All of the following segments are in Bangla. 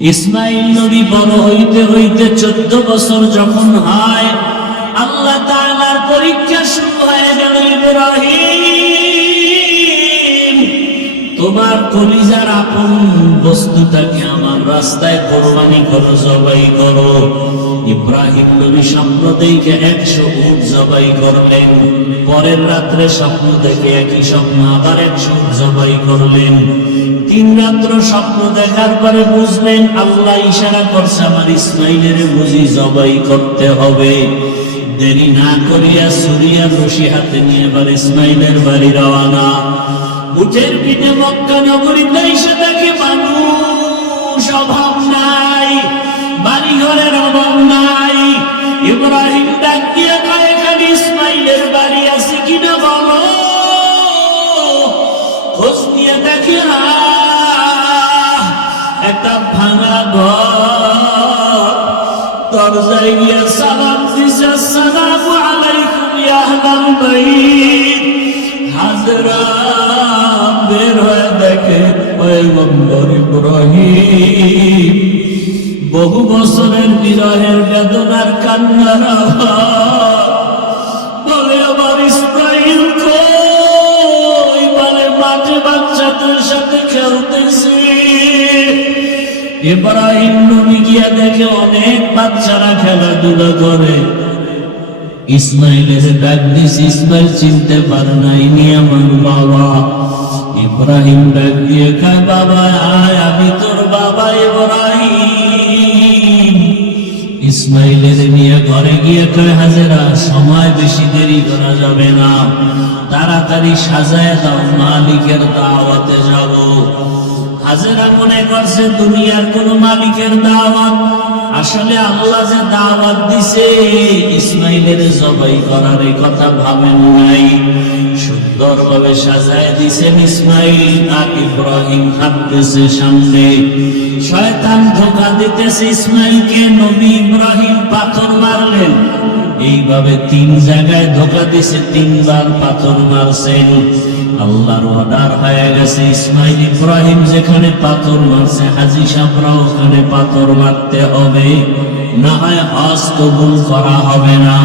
ইসমাইল নবী বড় হইতে হইতে 14 বছর যখন হয়, আল্লাহ তাআলার পরীক্ষা শুরু হয়ে গেল। ইব্রাহিম, তোমার কলিজার আপন বস্তুটাকে আমার রাস্তায় কোরবানি করো, জবাই করো। ইব্রাহিম নবী স্বপ্ন দেখে 100 উট জবাই করলেন। পরের রাত্রে স্বপ্ন দেখে একই স্বপ্ন আবার 100 উট জবাই করলেন। 3 রাত্র স্বপ্ন দেখার পরে বুঝলেন আল্লাহ ইশারা করছে আমার ইসমাইলের বুঝি জবাই করতে হবে। দেরি না করিয়া ছুরি আর রশি হাতে নিয়ে এবার ইসমাইলের বাড়ি রওনা। উটের পিঠে মক্কা নগরীতে এসে দেখে মানুষ, অভাব নাই, বাড়ি ঘরের অভাব নাই। ইব্রাহিম ডাক দিয়ে কয়, এখানে ইসমাইলের বাড়ি আছে কিনা বলো। খোঁজ নিয়ে দেখে একটা ভাঙা ঘর, দরজায় গিয়ে সালাম দিছে, আসসালামু আলাইকুম ইয়া আহলাল বাইত। হাজরা বের হয়ে দেখে পয়গম্বর ইব্রাহিম বহু বছরের বিরহের বেদনার কান্নার আওয়াজ। বলে আমার ইসমাইল কই? বলে মাঠে বাচ্চাদের সাথে খেলতেছি। ইব্রাহিম নবী গিয়া দেখে অনেক বাচ্চারা খেলাধুলা করে। ইসমাইলের ডাক দিছে, ইসমাইল চিনতে পারে না ইনি আমার বাবা। ইব্রাহিম ডাক দিয়ে কয়, বাবা আয়, আমি তোর বাবা ইব্রাহিম। ইসমাইলের নিয়ে ঘরে গিয়ে কয়, হাজেরা সময় বেশি দেরি করা যাবে না, তাড়াতাড়ি সাজায় দাও, মালিকের দাওয়াতে যাব। হাজেরা মনে করছে দুনিয়ার কোন মালিকের দাওয়াত, আসলে আল্লাহ যে দাওয়াত দিছে ইসমাইলের জবাই করার এই কথা ভাবেন নাই। সুন্দরভাবে সাজায় দিছেন ইসমাইল আর ইব্রাহিম হাঁটতেছে সামনে। শয়তান ধোঁকা দিতেছে ইসমাইলকে। নবী ইব্রাহিম পাথর মারলেন। এইভাবে 3 জায়গায় ধোঁকা দিছে, 3 বার পাথর মারছেন। আল্লাহর অর্ডার হয়ে গেছে, ইসমাইল ইব্রাহিম যেখানে পাথর মারছে হাজী সাহেবরা ওখানে পাথর মারতে হবে, না হয় হজ কবুল করা হবে না।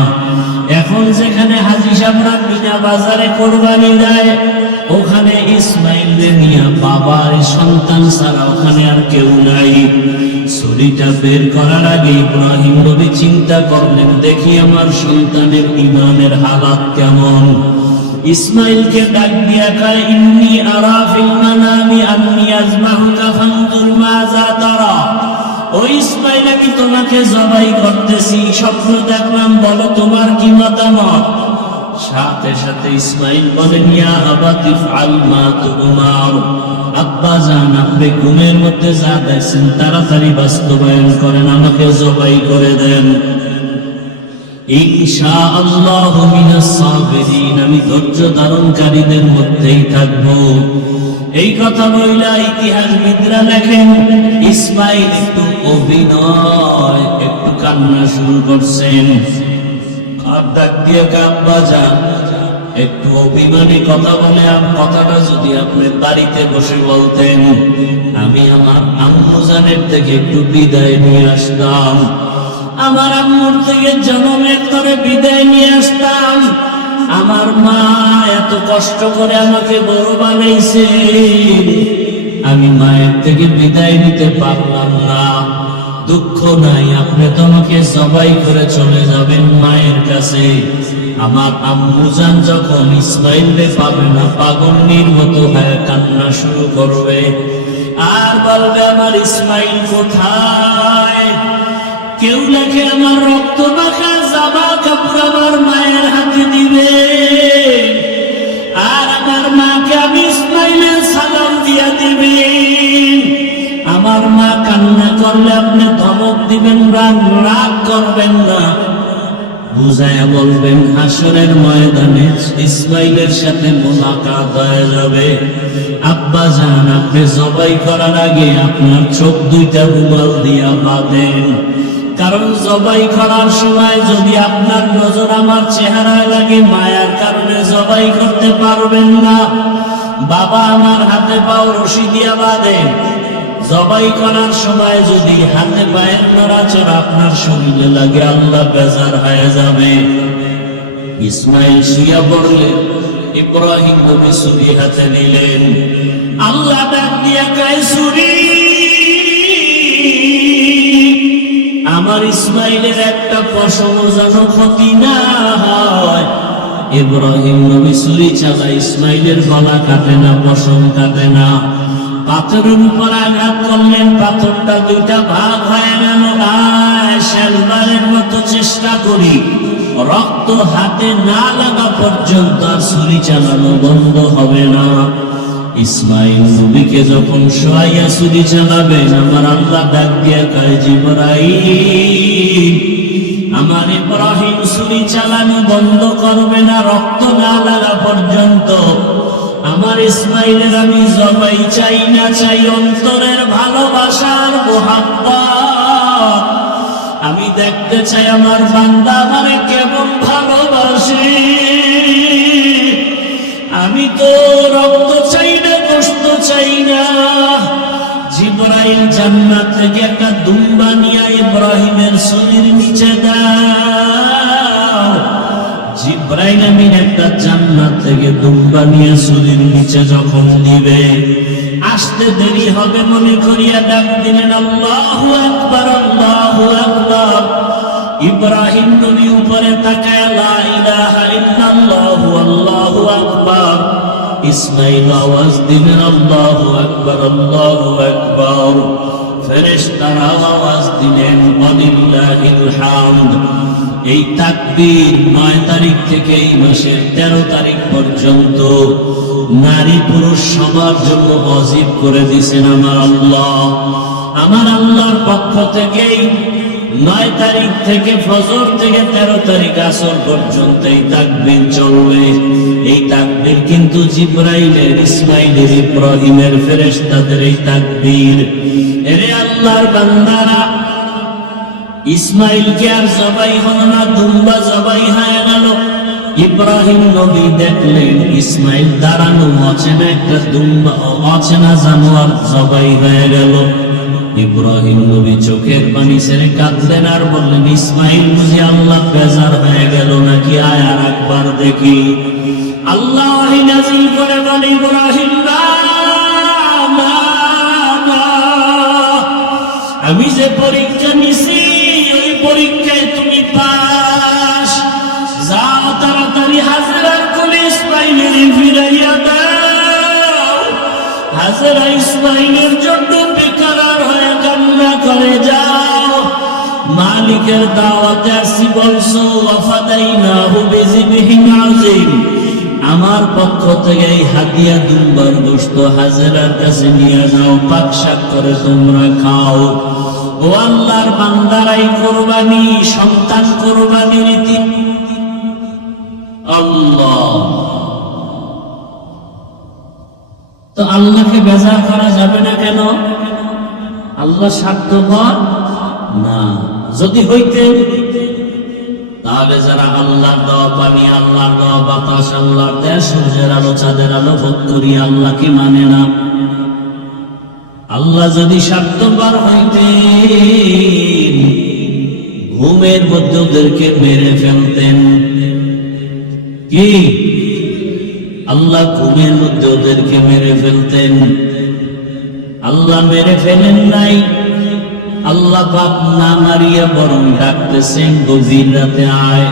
এখন যেখানে হাজী সাহেবরা বিনা বাজারে কোরবানি দেয় ওখানে ইসমাইলের নিয়ে বাবার সন্তান ছাড়া ওখানে আর কেউ নাই। ছুরিটা বের করার আগে ইব্রাহিম নবী চিন্তা করলেন, দেখি আমার সন্তানের ঈমানের হালাত কেমন। ইসমাইলকে ডাক দিয়া কয়, ইন্নী আরা ফিল মানামি আন্নী আযবাহুকা ফানজুর মাযা তারা। ও ইসমাইল, আমি তোমাকে জবাই করতেছি, স্বপ্ন দেখলাম, বলো তোমার কি মতামত। সাথে সাথে ইসমাইল বলেন, ইয়া আবাতি ফাআল মা তুমার। আব্বা জান, আপনি ঘুমের মধ্যে যা দেখছেন তাড়াতাড়ি বাস্তবায়ন করেন, আমাকে জবাই করে দেন। ইনশাআল্লাহু মিনাস সাবিরিন, আমি ধৈর্য ধারণকারীদের মধ্যেই থাকব। এই কথা বইলা ইতিহাসবিদরা লেখেন ইসমাইল একটু অভিনয়, একটু কান্না শুরু করছেন। আর ডাক দিয়ে আব্বা যান, একটু অভিমানী কথা বলে কথাটা যদি আপনি বাড়িতে বসে বলতেন, আমি আমার আম্মু জানের থেকে একটু বিদায় নিয়ে আসতাম, আমার আম্মুর থেকে জন্মের তরে বিদায় নিয়ে আসতাম। আমার মা এত কষ্ট করে আমাকে বড় বানাইছে, আমি মায়ের থেকে বিদায় নিতে পারলাম না। দুঃখ নাই, আপনি তো আমাকে জবাই করে চলে যাবেন মায়ের কাছে। আমার আম্মু জান যখন ইসমাইলকে পাবে না, পাগলের মতো হয়ে কান্না শুরু করবে আর বলবে, আমার ইসমাইল কোথায়? কেউ লেখে আমার রক্ত মাখা জামা কাপড় আমার মায়ের হাতে দিবে, আর আমার মাকে আমি ইসমাইলের সালাম দিয়া দিবেন। আমার মা কান্না করলে আপনি ধমক দিবেন, রাগ করবেন না, বুঝাইয়া বলবেন হাসরের ময়দানে ইসমাইলের সাথে মোলাকাত হয়ে যাবে। আব্বা জান, আপনি জবাই করার আগে আপনার চোখ 2টা রুমাল দিয়া বাঁধেন, কারণ জবাই করার সময় যদি আপনার নজর আমার চেহারায় লাগে মায়ার কারণে জবাই করতে পারবেন না। বাবা, আমার হাতে পাও রশি দিয়া বাঁধেন, জবাই করার সময় যদি হাতে পায়ের নড়াচড়া আপনার শরীরে লাগে, আল্লাহ বেজার হয়ে যাবে। ইসমাইল শুইয়া পড়লেন, ইব্রাহিম নবী ছুরি হাতে নিলেন। আল্লাহ ডাক দিয়া কয়, ছুরি, আমার ইসমাইলের একটা পশম যেন ক্ষতি না হয়। ইব্রাহিম নবী ছুরি চালায়, ইসমাইলের গলা কাটে না, পশম কাটে না। পাথরের উপর আঘাত করলেন, পাথরটা দুইটা ভাগ হয়ে গেল। শেষবারের মতো চেষ্টা করি, রক্ত হাতে না লাগা পর্যন্ত আর ছুরি চালানো বন্ধ হবে না। ইসমাইল নবীকে যখন শোয়াইয়া ছুরি চালাবেন, আমার আল্লাহ ডাক দিয়া কয়, জিবরাইল, আমার ইব্রাহিম ছুরি চালানো বন্ধ করবে না রক্ত না লাগা পর্যন্ত। আমার ইসমাইলের আমি জবাই চাই না, চাই অন্তরের ভালোবাসার মোহাব্বত। আমি দেখতে চাই আমার বান্দা আমারে কেমন ভালোবাসে। আমি তো রক্ত চাই না, কষ্ট চাই না। জিবরাইল জান্নাত থেকে একটা দুম্বা নিয়ে ইব্রাহিমের শরীর নিচে দাও। জিবরাইল আমিন একটা জান্নাত থেকে দুম্বা নিয়ে শরীর নিচে যখন দিবে, আসতে দেরি হবে মনে করিয়া ডাক দিলেন, আল্লাহু আকবার, আল্লাহু আকবার। ইব্রাহিম নবী উপরে তাকায়, লা ইলাহা ইল্লাল্লাহু, আল্লাহু আকবার। ইসমাইল আওয়াজ দিলেন, আল্লাহু আকবার, আল্লাহু আকবার। ফেরেশতারা আওয়াজ দিলেন, ওয়ালিল্লাহিল হামদ। এই তাকবীর 9 তারিখ থেকে এই মাসের 13 তারিখ পর্যন্ত নারী পুরুষ সবার জন্য ওয়াজিব করে দিয়েছেন আমার আল্লাহ। আমার আল্লাহর পক্ষ থেকে 9 তারিখ থেকে ফজর থেকে 13 তারিখ আসর পর্যন্ত এই তাকবীর চলবে। এই তাকবীর কিন্তু জিবরাইলের, ইসমাইলের, ইব্রাহিমের, ফেরেশতাদের এই তাকবীর। এরে আল্লাহর বান্দারা, ইসমাইলকে আর জবাই হলো না, দুম্বা জবাই হয়ে গেল। ইব্রাহিম নবী দেখলেন ইসমাইল দাঁড়ানো, অচেনা একটা দুম্বা, অচেনা জানোয়ার জবাই হয়ে গেল। ইব্রাহিম নবী চোখের পানি ছেড়ে কাঁদলেন আর বললেন, ইসমাইল বুঝি আল্লাহ বেজার হয়ে গেল নাকি? আয় আর একবার দেখি। আল্লাহ ওহী নাযিল করে বলে, ইব্রাহিম না, আমি যে পরীক্ষা নিছি ওই পরীক্ষায় তুমি পাস। যাও তাড়াতাড়ি হাজেরার কোলে ইসমাইলের ফিরাইয়া দাও। হাজেরা ইসমাইলের জন্য বেকারার হয়ে কান্না করে যাও। মালিকের দাওয়াতে আসি বলছো, ওয়াফাদাইনাহু বিযিবহিন আযীম। আমার পক্ষ থেকে এই হাদিয়া দুম্বার গোশত হাজেরার কাছে নিয়ে যাও, পাক শাক করে তোমরা খাও। ও আল্লাহর বান্দারাই কুরবানি, সন্তান কুরবানি রীতি। আল্লাহ তো আল্লাহকে বেজার করা যাবে না কেন? আল্লাহ স্বার্থপর না। যদি হইতেন তাহলে যারা আল্লাহর দেওয়া পানি, আল্লাহর দেওয়া বাতাস, আল্লাহর দেয়া সূর্যের আলো, চাঁদের আলো ভোগ করি আল্লাহকে মানে না। আল্লাহ যদি স্বার্থপর হইতেন, ঘুমের মধ্যে ওদেরকে মেরে ফেলতেন। কি আল্লাহ ঘুমের মধ্যে ওদেরকে মেরে ফেলতেন? আল্লাহ মেরে ফেলেন নাই। আল্লাহ পাক না মারিয়া বরং ডাকতেছেন, গভীর রাতে আয়,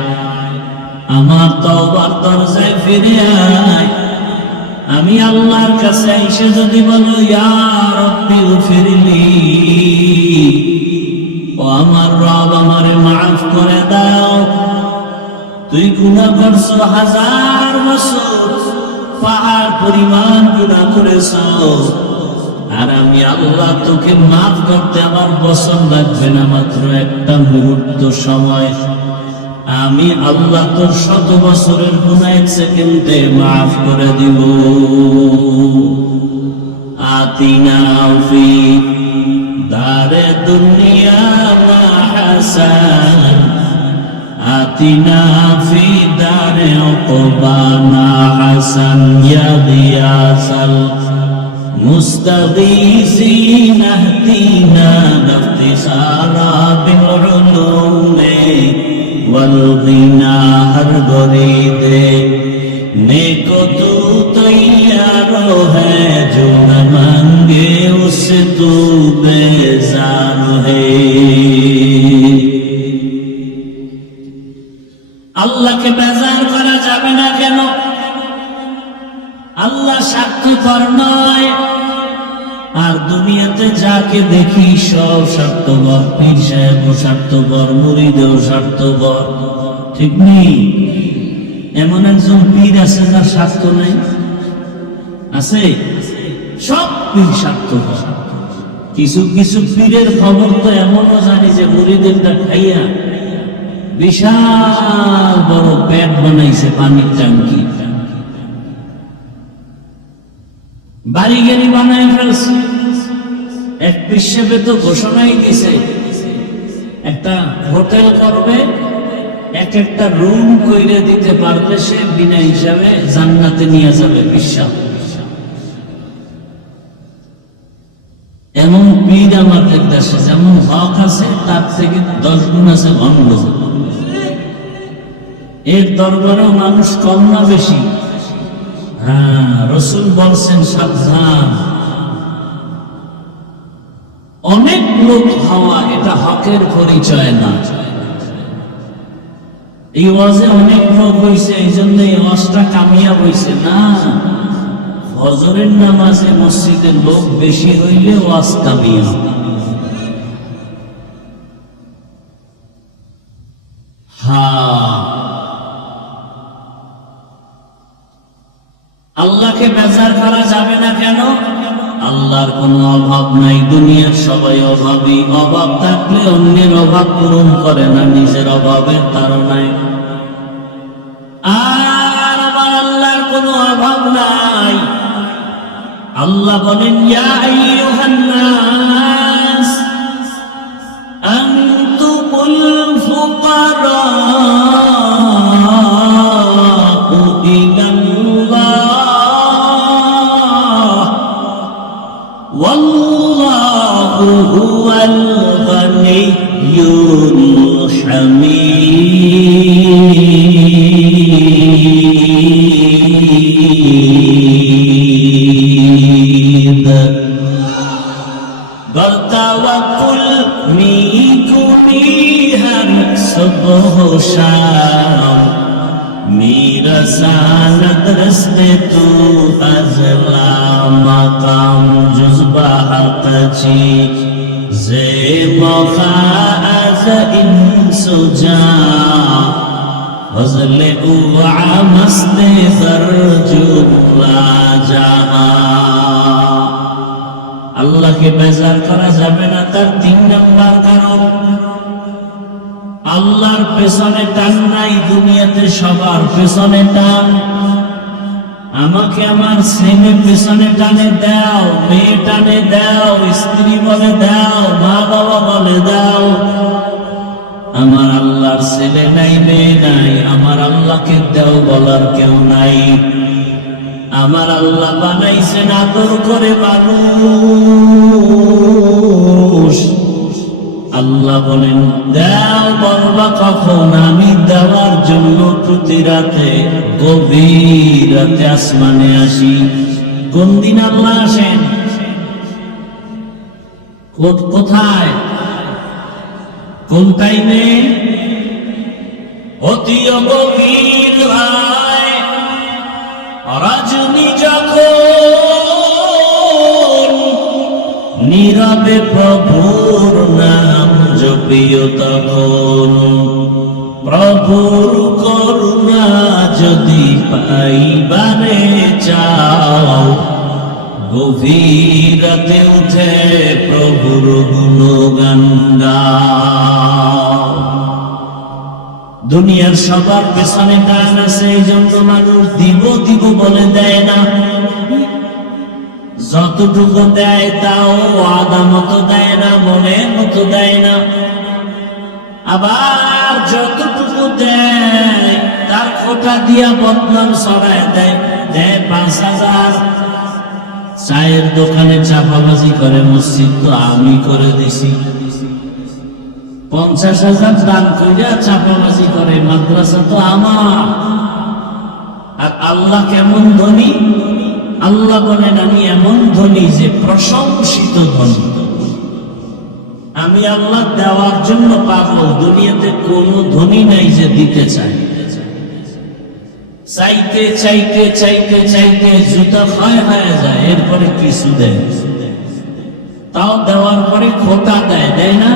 আমার তওবার দরজায় ফিরে আয়। আমি আল্লাহর কাছে এসে যদি বলো, ইয়া রাব্বি গফিরলি, ও আমার রব আমারে মাফ করে দাও। তুই গুনাহ করছো, 1000 বছর পাহাড় পরিমাণ গুনাহ করেছো, আর আমি আল্লাহ তোকে মাফ করতে আমার বছর লাগবে না, মাত্র একটা মুহূর্ত সময়। আমি আল্লাহ তোর 100 বছরের গুনাহ 1 সেকেন্ডে মাফ করে দিব। আতিনা ফি দারে দুনিয়া মা হাসান, আতিনা ফি দারে উকবানা হাসান, ইয়া দিয়াসাল मुस्तगीसीन अहदीना नफ्तिसारा बिलउलूम वलगिना हर गरीदे नेको तू तैयारो है जो न मांगे उससे तू बेजार है। আল্লাহকে বেজার করা যাবে না কেন? আল্লাহ স্বার্থপর নয়। আর দুনিয়াতে যাকে দেখি সব স্বার্থপর, পীর সাহেব স্বার্থপর, মুরিদও স্বার্থপর, ঠিক নেই? এমন একজন পীর আছে যার স্বার্থ নাই? আছে? সব পীর স্বার্থপর। কিছু কিছু পীরের খবর তো এমনও জানি যে মুরিদেরটা খাইয়া বিশাল বড় পেট বানাইছে, পানির ট্যাঙ্কি, বাড়ি গাড়ি বানায় ফেলছে। এক হিসেবে তো ঘোষণাই দিছে একটা হোটেল করবে, এক একটা রুম কইরে দিতে পারলে সে বিনা হিসাবে জান্নাতে নিয়ে যাবে। বিশ্বাস এমন পীর আমাদের দেশে যেমন হক আছে তার থেকে 10 গুণ আছে ভণ্ড। এর দরবারেও মানুষ কম না বেশি? হ্যাঁ, রাসূল বলছেন সাবধান, অনেক লোক হওয়া এটা হকের পরিচয় না। এই ওয়াজে অনেক লোক হইছে, এই জন্য এই ওয়াজটা কামিয়াব হইছে না। ফজরের নামাজে মসজিদে লোক বেশি হইলে ওয়াজ কামিয়াব। আল্লাহকে বেজার করা যাবে না কেন? আল্লাহর কোনো অভাব নাই, দুনিয়ার সবাই অভাবী। অভাব থাকলে অন্যের অভাব পূরণ করে না, নিজের অভাবের তাড়নায়। আর আমার আল্লাহর কোনো অভাব নাই। আল্লাহ বলেন, ইয়া আইয়ুহান নাস আনতুমুল ফুকারা والله هو الغني الحميد بالتوكل میکنی ہر صبح و شام میرساند رستے تو ازلا مقام جزبہ حق چی زیبخا از انسو جا فضل اوعا مست خرجو راجہا। আল্লাহকে বেজার করা যাবে না। তার 3 নাম্বার কারণ, আল্লাহর পেছনে টান নাই। দুনিয়াতে সবার পেছনে টান। আমাকে আমার ছেলে পেছনে টানে দাও, মেয়ে টানে দাও, স্ত্রী বলে দাও, মা বাবা বলে দাও। আমার আল্লাহর ছেলে নাই, মেয়ে নাই, আমার আল্লাহকে দাও বলার কেউ নাই। আমার আল্লাহ বানাইছেন আদর করে মানুষ। আল্লাহ বলেন, দাও বলবা কখন? আমি দেওয়ার জন্য প্রতি রাতে গভীর রাতে আসমানে আসি। কোন দিন আল্লাহ আসেন? কোথায়? কোন টাইমে? অতি গভীর হয় রজনী যখন নীরবে প্রভুর নাম জপিও তখন। প্রভুর করুণা যদি পাইবারে চাও, গভীর রাতে উঠে প্রভুর গুণগান গাও। দুনিয়ার সবার পেছনে টান আছে, এই জন্য মানুষ দিব দিব বলে দেয় না। যতটুকু দেয় তাও আদা মতো দেয় না, মনের মতো দেয় না। আবার যতটুকু দেয় তার খোটা দিয়া বদনাম ছড়ায় দেয়। দেয় 5,000, চায়ের দোকানে চাপাবাজি করে, মসজিদ তো আমি করে দিছি। 50,000 দান কইরা চাপাবাজি করে, মাদ্রাসা তো আমার। আর আল্লাহ কেমন ধনী? আল্লাহ বলেন আমি এমন ধনী যে প্রশংসিত ধনী। আমি আল্লাহ দেওয়ার জন্য পাগল। দুনিয়াতে কোনো ধনী নাই যে দিতে চায়। চাইতে চাইতে চাইতে চাইতে জুতা ক্ষয় হয়ে যায়, এরপরে কিছু দেয়, তাও দেওয়ার পরে খোটা দেয়, দেয় না?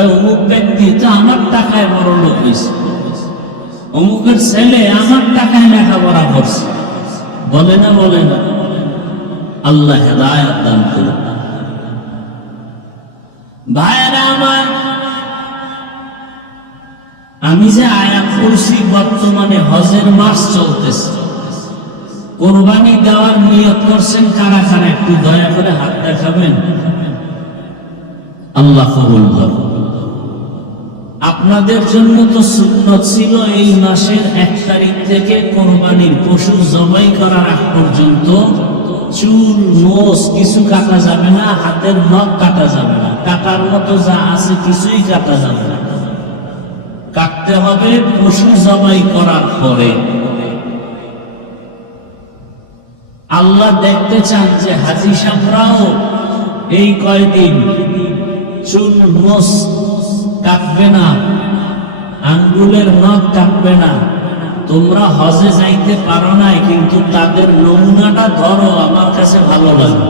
অমুক ব্যক্তি তো আমার টাকায় বড় লোক হয়েছে, অমুকের ছেলে আমার টাকায় লেখাপড়া করছে, বলে না? বলে না? আল্লাহ হেদায়েত দান করুন। ভাইরা আমার, আমি যে আয়াত পড়ছি, বর্তমানে হজের মাস চলতেছে। কোরবানি দেওয়ার নিয়ত করছেন কারা কারা? একটু দয়া করে হাত দেখাবেন। আল্লাহ কবুল করুন। আপনাদের জন্য তো সুন্নত ছিল এই মাসের 1 তারিখ থেকে কোরবানির পশু জবাই করার আগ পর্যন্ত চুল মোষ কিছু কাটা যাবে না, হাতের নখ কাটা যাবে না, কাটার মতো যা আছে কিছুই কাটা যাবে না। কাটতে হবে পশু জবাই করার পরে। আল্লাহ দেখতে চান যে হাজী সাহেবরাও এই কয়দিন চুল মোষ কাটবে না, আঙ্গুলের নখ কাটবে না। তোমরা হজে যাইতে পারো নাই, কিন্তু তাদের নমুনাটা ধরো, আমার কাছে ভালো লাগে।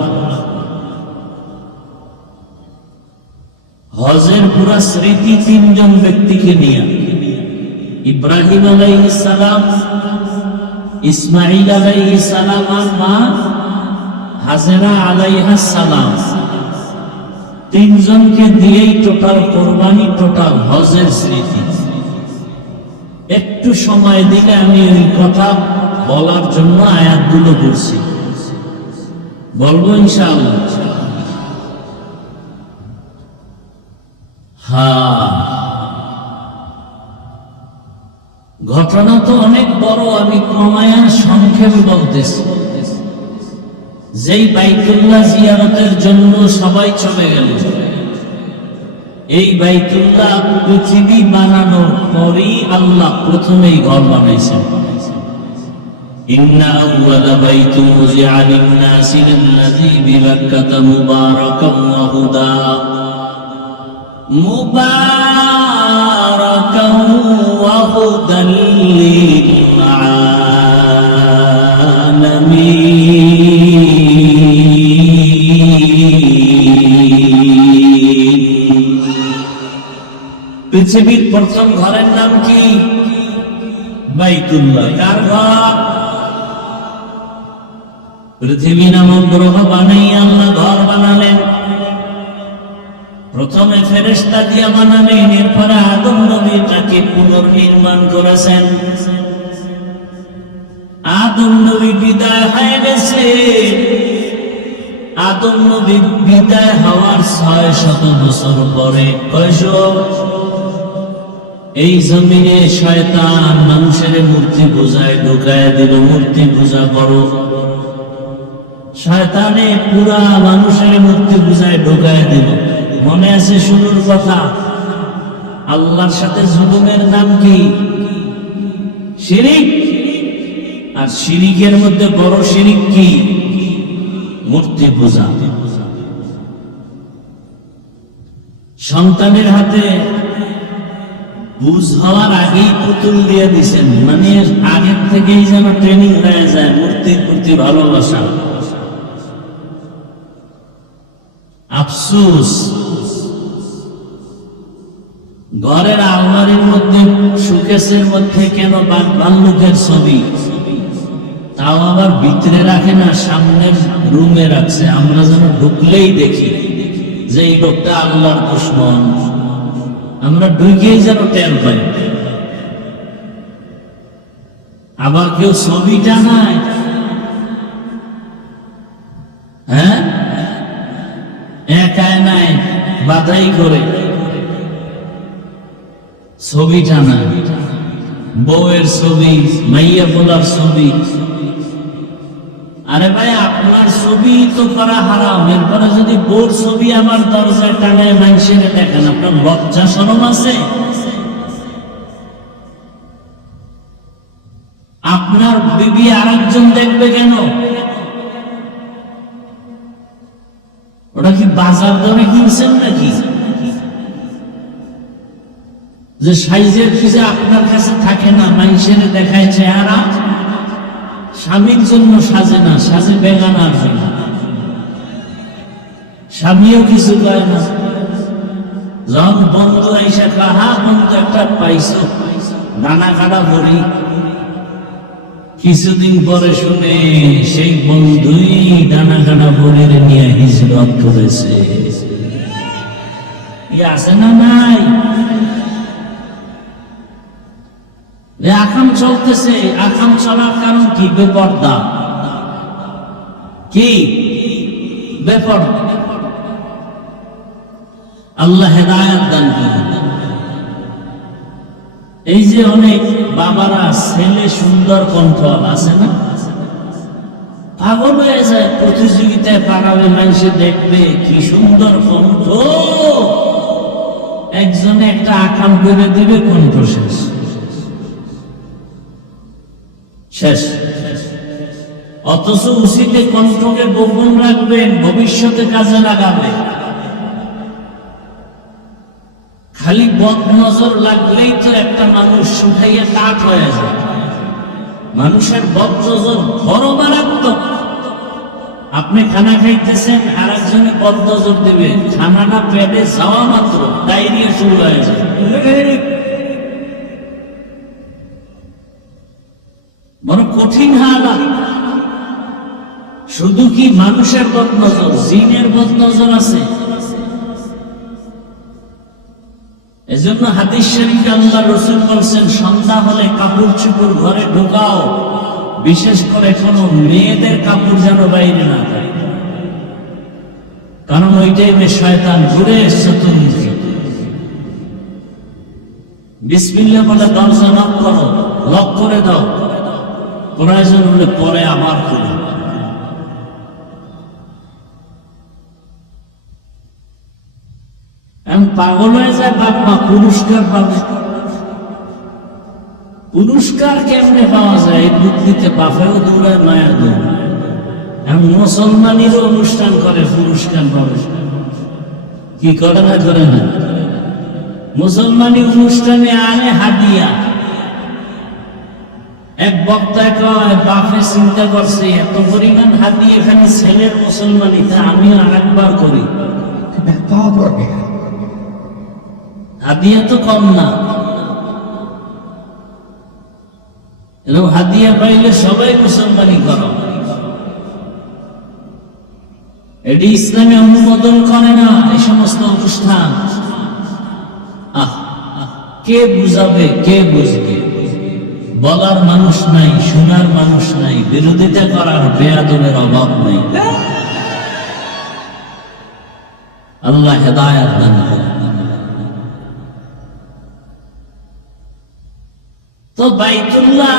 হজের পুরা স্মৃতি 3 জন ব্যক্তিকে নিয়ে, ইব্রাহিম আলাইহিস সালাম, ইসমাঈল আলাইহিস সালাম আর মা হাজেরা আলাইহাস সালাম, 3 জনকে দিয়েই টোটাল কোরবানি, টোটাল হজের স্মৃতি। একটু সময় দিলে আমি ওই কথা বলার জন্য আয়াতগুলো পড়ছি, বলবো ইনশাআল্লাহ। ঘটনা তো অনেক বড়, আমি কমায়া সংক্ষেপে বলতেছি। যেই বাইতুল্লাহ জিয়ারতের জন্য সবাই চলে গেল, এই বাইতুল্লাহ পৃথিবী বানানোর পরই আল্লাহ প্রথমেই ঘর বানাইছেন। ইন্না আউওয়ালা বাইতুন উযিআ লিন-নাসি লাল্লাযী বিবাক্কাতা মুবারাকান ওয়া হুদা, মুবারাকান ওয়া হুদাল লিল-আলামীন। পৃথিবীর প্রথম ঘরের নাম কি? বাইতুল্লাহ। কার ঘর? পৃথিবী নামক গ্রহ বানাইয়া আল্লাহ ঘর বানালেন। প্রথমে ফেরেশতা দিয়া বানালেন, এরপরে আদম নবী তাকে পুনর্নির্মাণ করেছেন। আদম নবী বিদায় হয়ে গেছে। আদম নবী বিদায় হওয়ার 600 বছর পরে, কয়শো? এই জমিনে শয়তান মানুষের মূর্তি পূজায় ঢুকায় দিল। মূর্তি পূজা করো। শয়তানে পুরা মানুষের মূর্তি পূজায় ঢুকায় দিল। মনে আছে শুরুর কথা? আল্লাহর সাথে জুলুমের নাম কি? শিরিক। আর শিরিকের মধ্যে বড় শিরিক কি? মূর্তি পূজা। সন্তানের হাতে বুঝ হওয়ার আগেই পুতুল দিয়ে দিচ্ছেন, মানে আগের থেকেই যেন ট্রেনিং হয়ে যায় মূর্তির প্রতি ভালোবাসা। আফসোস, ঘরের আলমারির মধ্যে শোকেসের মধ্যে কেন ভাল্লুকের ছবি, তাও আবার ভিতরে রাখে না, সামনের রুমে রাখছে। আমরা যেন ঢুকলেই দেখি যে এই লোকটা আল্লাহর দুশমন। আমরা ঢুকেই যেন টের পাই। আবার কেউ ছবি টানায়, হ্যাঁ, একাই নাই বাধাই করে ছবি টানায়, বউয়ের ছবি, মাইয়া পোলার ছবি। আরে ভাই, আপনার ছবি তো করা হারাম, এরপরে যদি বোর ছবি আমার দরজায় টাঙায় মানুষের দেখেন, আপনার লজ্জা শরম আছে? আপনার বিবি আরেকজন দেখবে কেন? ওটা কি বাজার দরে কিনছেন নাকি? যে সাইজের পিজা আপনার কাছে থাকে না, মানুষের দেখায় চেহারা। স্বামীর জন্য সাজে না, সাজে বেগানার জন্য। স্বামীও কিছু পায় না। যখন বন্ধু আইসা কাহা বন্ধু একটা পাইছো, দানা কাটা বলি, কিছুদিন পরে শুনে সেই বন্ধুই দানা কাটা বলির নিয়ে হিজরত করেছে। আছে না নাই? আকাম চলতেছে। আকাম চলার কারণ কি? বেপর্দা। কি বেপর্দা? আল্লাহ হেদায়েত দান করেন। এই যে অনেক বাবারা ছেলে সুন্দর কণ্ঠ আছে না, পাগল হয়ে যায়, প্রতিযোগিতায় পাঠাবে, মানুষে দেখবে কি সুন্দর কণ্ঠ, একজনে একটা আকাম করে দিবে, কণ্ঠ শেষ শেষ। অথচ উচিতে কণ্ঠকে গোপন রাখবেন, ভবিষ্যতে কাজে লাগাবে। খালি বদ নজর লাগলেই তো একটা মানুষ শুকাইয়া কাঠ হয়ে যায়। মানুষের বদ নজর বড় মারাত্মক। আপনি খানা খাইতেছেন, আর একজনে বদ নজর দিবে, খানাটা পেটে যাওয়া মাত্র ডায়রিয়া শুরু হয়ে যায়। বড় কঠিন হালাত। শুধু কি মানুষের বদ নজর, জিনের বদ নজর আছে। এজন্য হাদিস শরীফে আল্লাহ রাসূল বলেন, সন্ধ্যা হলে কাপড় চোপড় ঘরে ঢোকাও, বিশেষ করে কোন মেয়েদের কাপড় যেন বাইরে না থাকে, কারণ ওই টাইমে শয়তান ঘুরে এসছে চতুর্দিকে। বিসমিল্লাহ বলে দরজা নক করো, লক করে দাও, প্রয়োজন হলে পরে আবার খুলো। পাগল হয়ে যায় বাপমা, পুরস্কার পাবে। পুরস্কার কেমনে পাওয়া যায় এই বুদ্ধিতে? বাপেরও দৌড়ায়, মায়ের দৌড়ায়। এখন মুসলমানেরও অনুষ্ঠান করে পুরস্কার পাবে। কি করে না করে না? মুসলমানি অনুষ্ঠানে আনে হাদিয়া। এক বক্তা কয়, বাপে চিন্তা করছে এত পরিমাণ হাদিয়া এখানে ছেলের মুসলমানিতে, আমিও আরেকবার করি। হাদিয়া তো কম না, হাদিয়া পাইলে সবাই মুসলমানি করো। এটি ইসলামে অনুমোদন করে না এই সমস্ত অনুষ্ঠান। কে বুঝাবে, কে বুঝবে? বলার মানুষ নাই, শোনার মানুষ নাই, বিরোধিতা করার বেয়াদবের অভাব নাই। আল্লাহ হেদায়েত দান করেন। তো বাইতুল্লাহ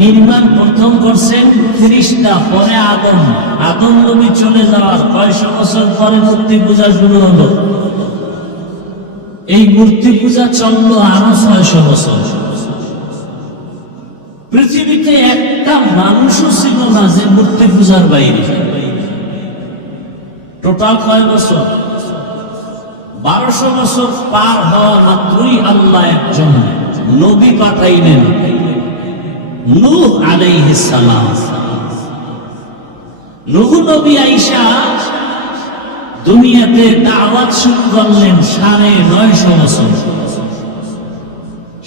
নির্মাণ প্রথম করছেন ফেরেশতা, পরে আদম। আদম নবী চলে যাওয়ার কয়শো বছর পরে মূর্তি পূজা শুরু হলো। এই মূর্তি পূজা চললো আরো 600 বছর। পৃথিবীতে একটা মানুষও ছিল না যে মূর্তি পূজার বাইরে। টোটাল কয় বছর? 1200 বছর পার হওয়া মাত্রই আল্লাহ একজন নবী পাঠাইলেন, নূহ আলাইহিস সালাম। নূহ নবী আইসা দুনিয়াতে দাওয়াত শুরু করলেন 950 বছর।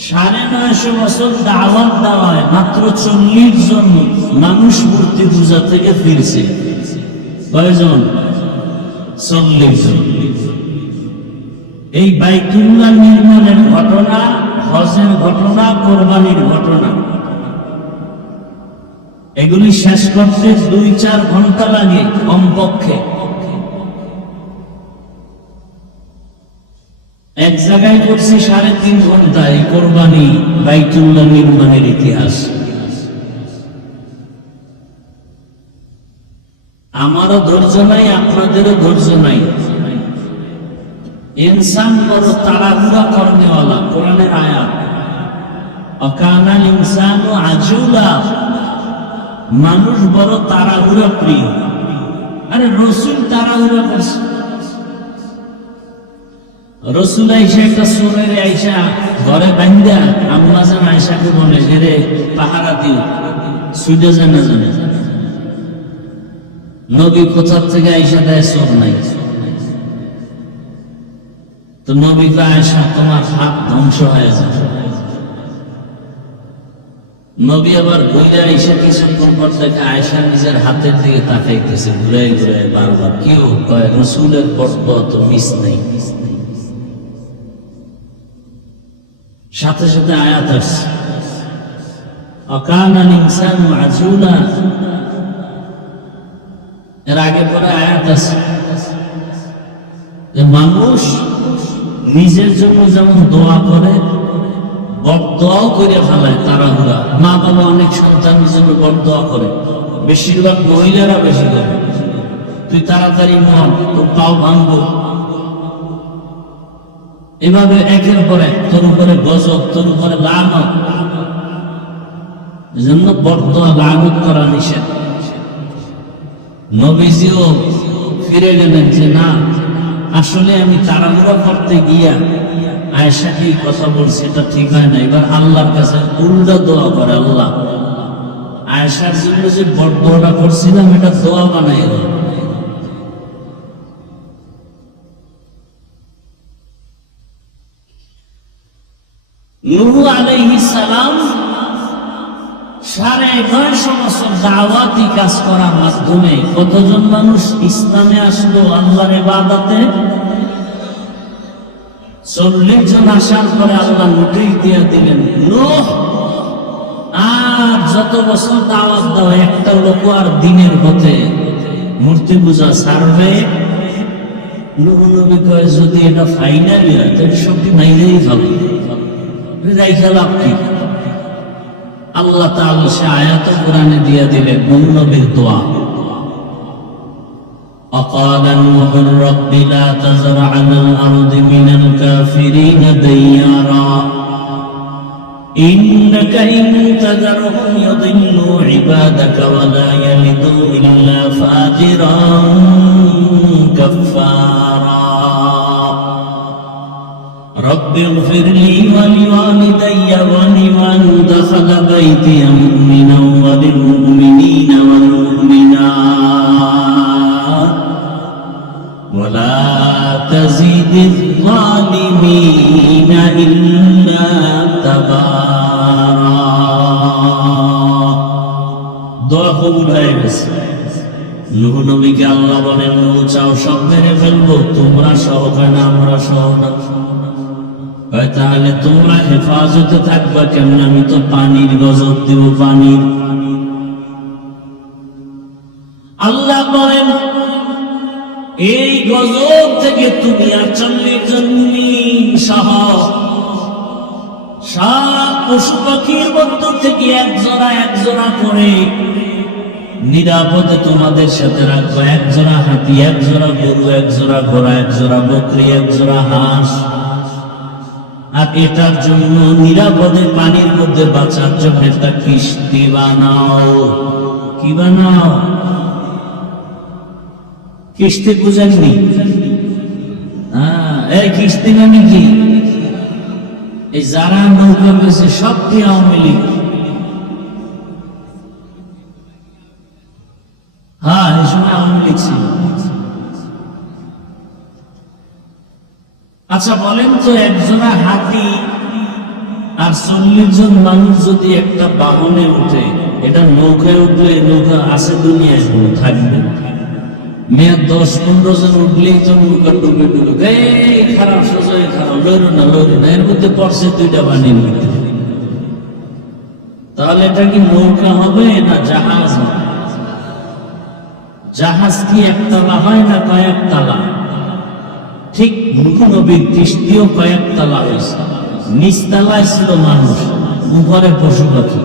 950 বছর দাওয়াত দেওয়ায় মাত্র 40 জন মানুষ মূর্তি পূজা থেকে ফিরছে। কয়জন? 40 জন। এই বাইতুল্লাহ নির্মাণের ঘটনা, হজের ঘটনা, কোরবানির ঘটনা, এগুলি শেষ করতে 2-4 ঘন্টা লাগে কমপক্ষে। এক জায়গায় করছি 3.5 ঘন্টা এই কোরবানি বাইতুল্লাহ নির্মাণের ইতিহাস। আমারও ধৈর্য নাই, আপনাদেরও ধৈর্য নাই। ইনসান বড় তাড়াহুড়া করনেওয়ালা, কোরআনের আয়াত। অকানাল ইনসানু আজুলা, মানুষ বড় তাড়াহুড়া প্রিয়। আরে রসুল তাড়াহুড়া করছে। রসুল আইসা একটা চোরের আইসা ঘরে বান্ধা আম্মা জান আয়সাকে বলে, রে পাহারা দিও, সুইডে জানা জানে। নবী কোথার থেকে আইসা দেয়, চোর নাই। তো নবীকে আয়সা, তোমার হাত ধ্বংস হয়ে যায়। নবী আবার ঘুরে আইসা কিছুক্ষণ পর দেখে আয়সা নিজের হাতের দিকে তাকাইতেছে, ঘুরে ঘুরে বারবার। কেউ কয় রসুলের বরকত তো মিস নেই। সাথে সাথে আয়াত আসছে, অকানাল ইনসানু আজুলা। এর আগে পরে আয়াত আছে যে মানুষ নিজের জন্য যেমন দোয়া করে, বদদোয়াও করে ফেলায় তাড়াহুড়া। মা বাবা অনেক সন্তানের জন্য বদদোয়া করে, বেশিরভাগ মহিলারা বেশি করে। তুই তাড়াতাড়ি মর, তোর পাও ভাঙবো। এভাবে একের পর এক তোর উপরে গজব, তোর উপরে লানত। এজন্য বদদোয়া লানত করা নিষেধ। নবীজিও ফিরে গেলেন যে না, আসলে আমি তাড়াহুড়া করতে গিয়া আয়েশাকে কথা বলছি, এটা ঠিক হয় না। এবার আল্লাহর কাছে উল্টা দোয়া করে, আল্লাহ আয়েশার জন্য যে বদদোয়াটা করছিলাম এটা দোয়া বানাই দাও। নূহ আলাইহিস সালাম 9.5 বছর দাওয়াতি কাজ করার মাধ্যমে কতজন মানুষ ইসলামে আসলো, আল্লাহর ইবাদতে। 40 জন আসার পরে আল্লাহ নোটিশ দিয়ে দিলেন, নূহ আর যত বছর দাওয়াত দাও, একটা লোক আর দিনের পথে মূর্তি পূজা ছাড়বে। নূহ নবী কয়, যদি এটা ফাইনালি হয় তাহলে সবটি মাইরেই যাবে, রাইখা লাভ কি? আল্লাহ তাআলা সে আয়াত কোরআনে দিয়ে দিলেন নূহ নবীর দোয়া। وقال نوح رب لا تذر على الأرض من الكافرين ديارا إنك إن تذرهم يضلوا عبادك ولا يلدوا إلا فاجرا كفارا رب اغفر لي ولوالدي ولمن دخل بيتي مؤمنا وللمؤمنين والمؤمنات ولا تزد الظالمين إلا تبارا। দোয়া কবুল হয়ে গেছে। নূহ নবীকে আল্লাহ বলেন, নূহ চাও সব মেরে ফেলবো, তোমরা সহ না, আমরা সহ না। তাহলে তোমরা হেফাজতে থাকবা কেমন? আমি তো পানির গজব দেব, পানির। আল্লাহ বলেন, এই গজব থেকে তুমি আর 40 জন মুমিন সহ সব পশু পাখির মধ্য থেকে একজোড়া করে নিরাপদে তোমাদের সাথে রাখবো। একজোড়া হাতি, একজোড়া গরু, একজোড়া ঘোড়া, একজোড়া বকরি, একজোড়া হাঁস। আর এটার জন্য নিরাপদে পানির মধ্যে বাঁচার জন্য একটা কিস্তি বানাও। কি বানাও? কিস্তি বুঝেননি? এই কিস্তি মানে কি? এই যারা নৌকা বেছে সব কি আওয়ামী লীগ? হ্যাঁ, এই সময় আওয়ামী লীগ ছিল। আচ্ছা বলেন তো, একজোড়া হাতি আর 40 জন মানুষ যদি একটা বাহনে উঠে, এটা নৌকায় উঠলে, নৌকা আছে দুনিয়ায় থাকবে। মেয়াদ 10-15 জন উঠলেই তো নৌকা ডুবে ডুবে, এই খারাপ সোজাই খারাপ, লড়ো না লড়ো না, এর মধ্যে পড়ছে 2টা বানিয়ে নিতে। তাহলে এটা কি নৌকা হবে না জাহাজ হবে? জাহাজ কি একতলা হয় না কয়েকতলা? ঠিক নূহ নবীর কিস্তিও কয়েকতলা হয়েছে। নিচতলায় ছিল মানুষ, উপরে পশু পাখি।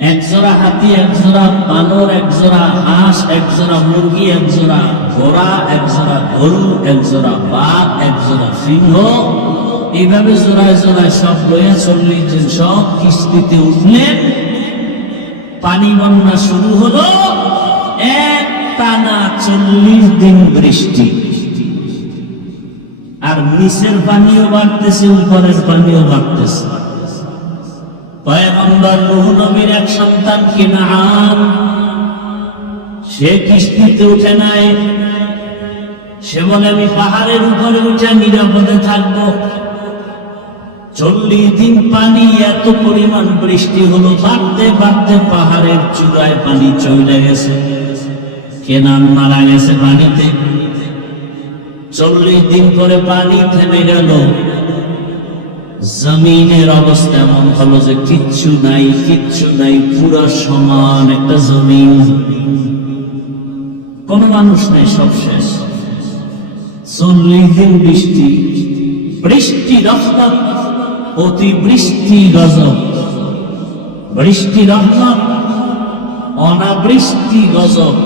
একজোড়া হাতি, একজোড়া বানর, একজোড়া হাঁস, একজোড়া মুরগি, একজোড়া ঘোড়া, একজোড়া গরু, একজোড়া বাঘ, একজোড়া সিংহ, এইভাবে জোড়ায় জোড়ায় সব লইয়া 40 জন সব কিস্তিতে উঠলেন। পানি বন্যা শুরু হলো, এক টানা 40 দিন বৃষ্টি, আর নিচের পানিও বাড়তেছে, উপরের পানিও বাড়তেছে। পয়গম্বর নূহ নবীর এক সন্তান কিনাআন, সে কিস্তিতে উঠে নাই। সে বলে আমি পাহাড়ের উপরে উঠে নিরাপদে থাকবো। 40 দিন পানি, এত পরিমাণ বৃষ্টি হলো, বাড়তে বাড়তে পাহাড়ের চূড়ায় পানি চলে গেছে। কেনান মারা গেছে পানিতে। 40 দিন পরে পানি থেমে গেল। জমিনের অবস্থা এমন হলো যে কিচ্ছু নাই, কিচ্ছু নাই, পুরো সমান একটা জমিন, কোন মানুষ নাই, সব শেষ। 40 দিন বৃষ্টি, বৃষ্টি রহমত, অতিবৃষ্টি গজব, বৃষ্টি রহমত, অনাবৃষ্টি গজব।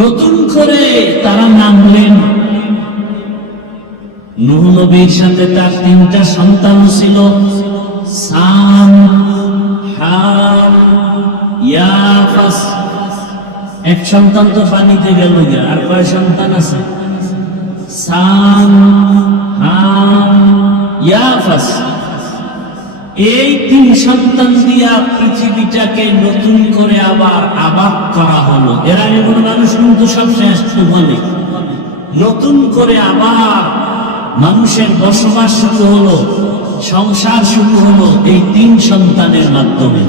নতুন করে তারা নামলেন। নূহ নবীর সাথে তার 3টা সন্তান ছিল, সাম, হাম, ইয়াফাস। এক সন্তান তো পানিতে গেল, আর কয় সন্তান আছে? সাম, হাম, ইয়াফাস। এই 3 সন্তান দিয়া পৃথিবীটাকে নতুন করে আবার আবাদ করা হলো। এর আগে কোনো মানুষ কিন্তু সব শেষ, মানে নতুন করে আবার মানুষের বসবাস শুরু হলো, সংসার শুরু হলো এই 3 সন্তানের মাধ্যমে।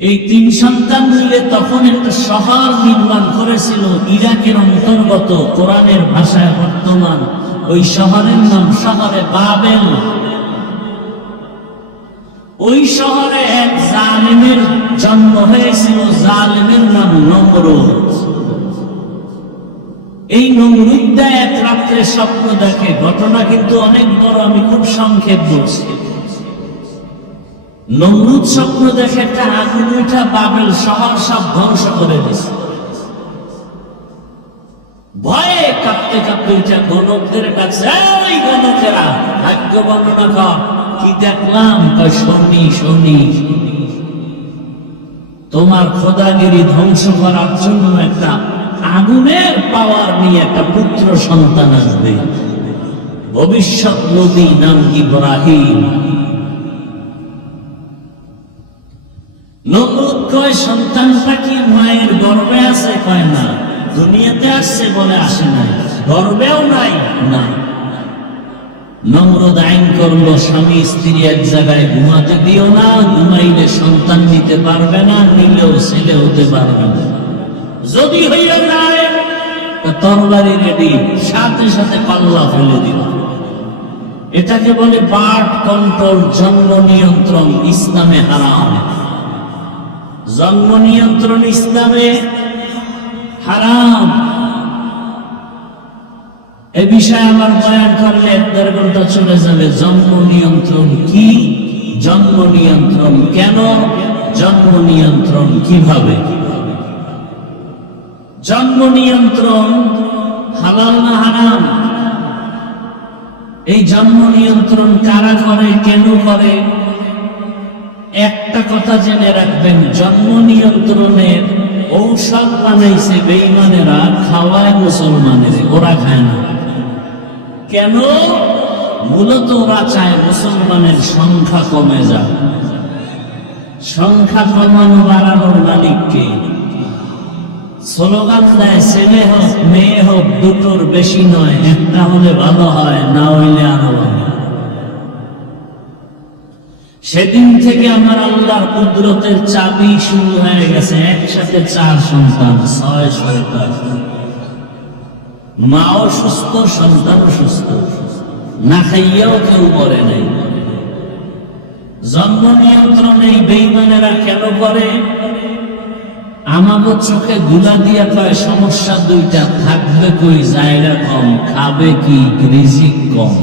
এই 3 সন্তান মিলে তখন একটা শহর নির্মাণ করেছিল ইরাকের অন্তর্গত, কোরআনের ভাষায় বর্তমান ওই শহরের নাম শহরে বাবেল। ওই শহরে এক জালিমের জন্ম হয়েছিল, জালিমের নাম নমরুদ। এই নমরুদ এক রাত্রে স্বপ্ন দেখে, ঘটনা কিন্তু অনেক বড়, আমি খুব সংক্ষেপ বলছি। নমরুদ স্বপ্ন দেখে একটা আগুন উঠা বাবেল শহর সব ধ্বংস করে দিয়েছে। ভয়ে কাঁপতে কাঁপতে উঠা গণকদের কাছে, এই গণকেরা ভাগ্য বর্ণনা কর, কি দেখলাম? শুনি শুনি, তোমার খোদাগিরি ধ্বংস করার জন্য একটা আগুনের পাওয়ার নিয়ে একটা পুত্র সন্তান আসবে, ভবিষ্যৎ নবী, নাম ইব্রাহিম। নমরুদ কয়, সন্তানটা কি মায়ের গর্ভে আছে? কয় না। দুনিয়াতে আসছে? বলে আসে নাই। গর্ভেও নাই? না। নমরুদ আইন করলো, স্বামী স্ত্রী এক জায়গায় ঘুমাতে দিও না, ঘুমাইলে সন্তান নিতে পারবে না, নিলেও ছেলে হতে পারবে না। যদি হইয়া যায় তরবারি রেডি, সাথে সাথে পাল্লা ফেলে দিল। এটাকে বলে বার্থ কন্ট্রোল, জন্ম নিয়ন্ত্রণ। ইসলামে হারাম। জন্ম নিয়ন্ত্রণ ইসলামে হারাম। এ বিষয়ে আমার বয়ান করলে 1.5 ঘন্টা চলে যাবে। জন্ম নিয়ন্ত্রণ কি? জন্ম নিয়ন্ত্রণ কেন? জন্ম নিয়ন্ত্রণ কিভাবে? জন্ম নিয়ন্ত্রণ হালাল না হারাম? এই জন্ম নিয়ন্ত্রণ কারা করে, কেন করে? একটা কথা জেনে রাখবেন, জন্ম নিয়ন্ত্রণের ঔষধ বানাইছে বেঈমানেরা, খাওয়ায় মুসলমানের, ওরা খায় না। কেন? মূলত ওরা চায় মুসলমানের সংখ্যা কমে যায়। সংখ্যা কমানো বাড়ানোর মালিককে। স্লোগান দেয়, ছেলে হোক মেয়ে হোক দুটোর বেশি নয়, একটা হলে ভালো হয়, না হইলে আরো ভালো। সেদিন থেকে আমার আল্লাহর কুদরতের চাবি শুরু হয়ে গেছে। একসাথে 4 সন্তান, 6 সন্তান। মাও সুস্থ, সন্তান সুস্থ, না খাইয়াও কেউ করে নাই। জন্ম নিয়ন্ত্রণ এই বেঈমানেরা কেন করে? আমাদের চোখে গুলা দিয়া কয়, সমস্যা 2টা, থাকবে কই, জায়গা কম, খাবে কি, রিজিক কম।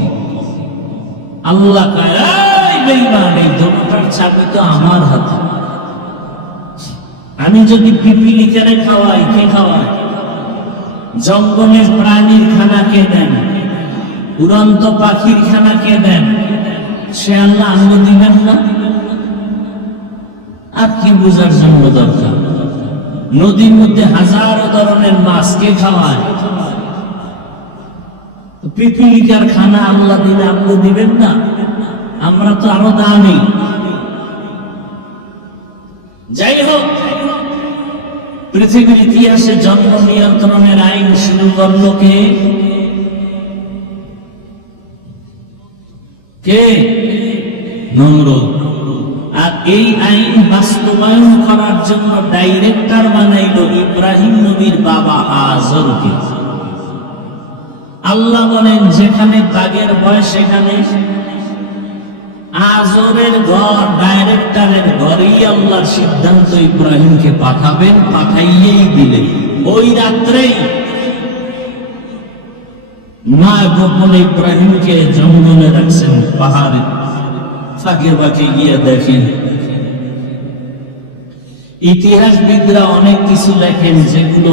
আল্লাহ কয়, এই বেঈমান, এই দোকানটার চাবি তো আমার হাতে। আমি যদি পিপিলিকারে খাওয়াই, কে খাওয়াই? জঙ্গলের প্রাণীর খানা কে দেন? উড়ন্ত পাখির খানা কে দেন? সে আল্লাহ আমাকে দিবেন না? আর কি বুঝার জন্য দরকার? নদীর মধ্যে হাজারো ধরনের মাছ কে খাওয়ায়? পিপিলিকার খানা আল্লাহ দিলে আপনি দিবেন না? আমরা তো আরো দামি। যাই হোক, পৃথিবীর ইতিহাসে জন্ম নিয়ন্ত্রণের আইন শুরু করলো কে? কে? নমরুদ। আর এই আইন বাস্তবায়ন করার জন্য ডাইরেক্টর বানাইল ইব্রাহিম নবীর বাবা আজরকে। আল্লাহ বলেন, যেখানে বাঘের ভয় সেখানে আজরের ঘর, ডাইরেক্টরের ঘরেই আল্লাহর সিদ্ধান্ত ইব্রাহিমকে পাঠাবেন, পাঠাইয়েই দিলেন। ওই রাত্রেই মা গোপনে ইব্রাহিমকে জঙ্গলে রাখছেন, পাহাড়ে ফাঁকে ফাঁকে গিয়ে দেখেন। ইতিহাসবিদরা অনেক কিছু লেখেন যেগুলো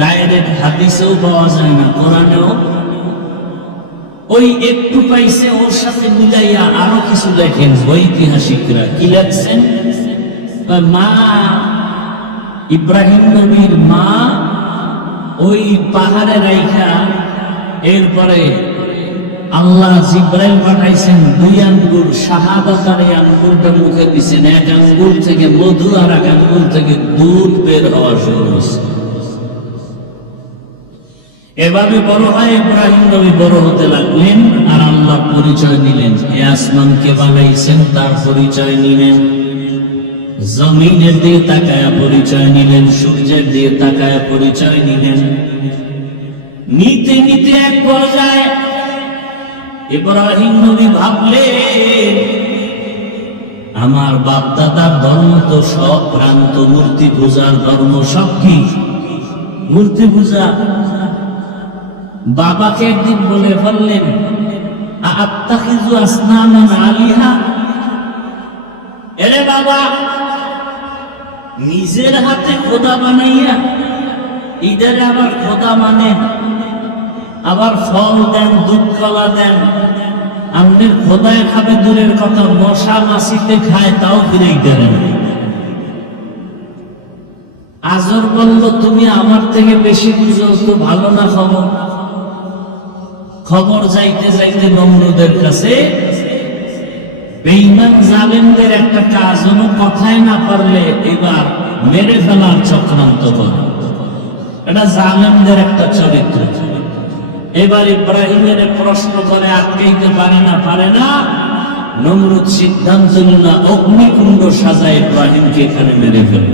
ডাইরেক্ট হাদিসেও পাওয়া যায় না, কোরআনেও। ওই একটু পাইছে, ওর সাথে মিলাইয়া আরো কিছু লেখেন ঐতিহাসিকরা। কি লেখছেন? মা ইব্রাহিম নবীর মা ওই পাহাড়ে রাইখা, এরপরে আল্লাহ জিব্রাইল পাঠাইছেন, 2 আঙ্গুল শাহাদাতের আঙ্গুলটা মুখে দিছেন। 1 আঙ্গুল থেকে মধু আর 1 আঙ্গুল থেকে দুধ বের হওয়া শুরু হয়েছে। এভাবে বড় হয় ইব্রাহিম নবী, বড় হতে লাগলেন। আর আল্লাহ পরিচয় দিলেন, এ আসমানকে বানাইছেন, তার পরিচয় নিলেন। জমিনের দিয়ে তাকায়া পরিচয় নিলেন, সূর্যের দিয়ে তাকায়া পরিচয় নিলেন। নিতে নিতে এক পর্যায়ে ইব্রাহিম নবী ভাবলেন, আমার বাপ দাদার ধর্ম তো সব ভ্রান্ত, মূর্তি পূজার ধর্ম। সব কি? মূর্তি পূজা। বাবাকে একদিন বলে ফেললেন, আত্তাখিযু আসনামান আলিহা, এরে বাবা, নিজের হাতে খোদা বানাইয়া ইদারে আবার খোদা মানেন, আবার ফল দেন, দুধ কলা দেন। আমাদের খোদায় খাবে দূরের কথা, মশা মাছিতে খায়, তাও ফিরেই দেন। আজর বলল, তুমি আমার থেকে বেশি বুঝো, তো ভালো না খবর। খবর যাইতে যাইতে নমরুদের কাছে বেঈমান জালেমদের একটা কাজ হলো, কথায় না পারলে এবার মেরে ফেলার চক্রান্ত করে। এটা জালেমদের একটা চরিত্র। এবার ইব্রাহিমের প্রশ্ন করে, আটকাইতে পারে না। নমরুদ সিদ্ধান্ত নিল, অগ্নিকুণ্ড সাজায় ইব্রাহিমকে এখানে মেরে ফেলে।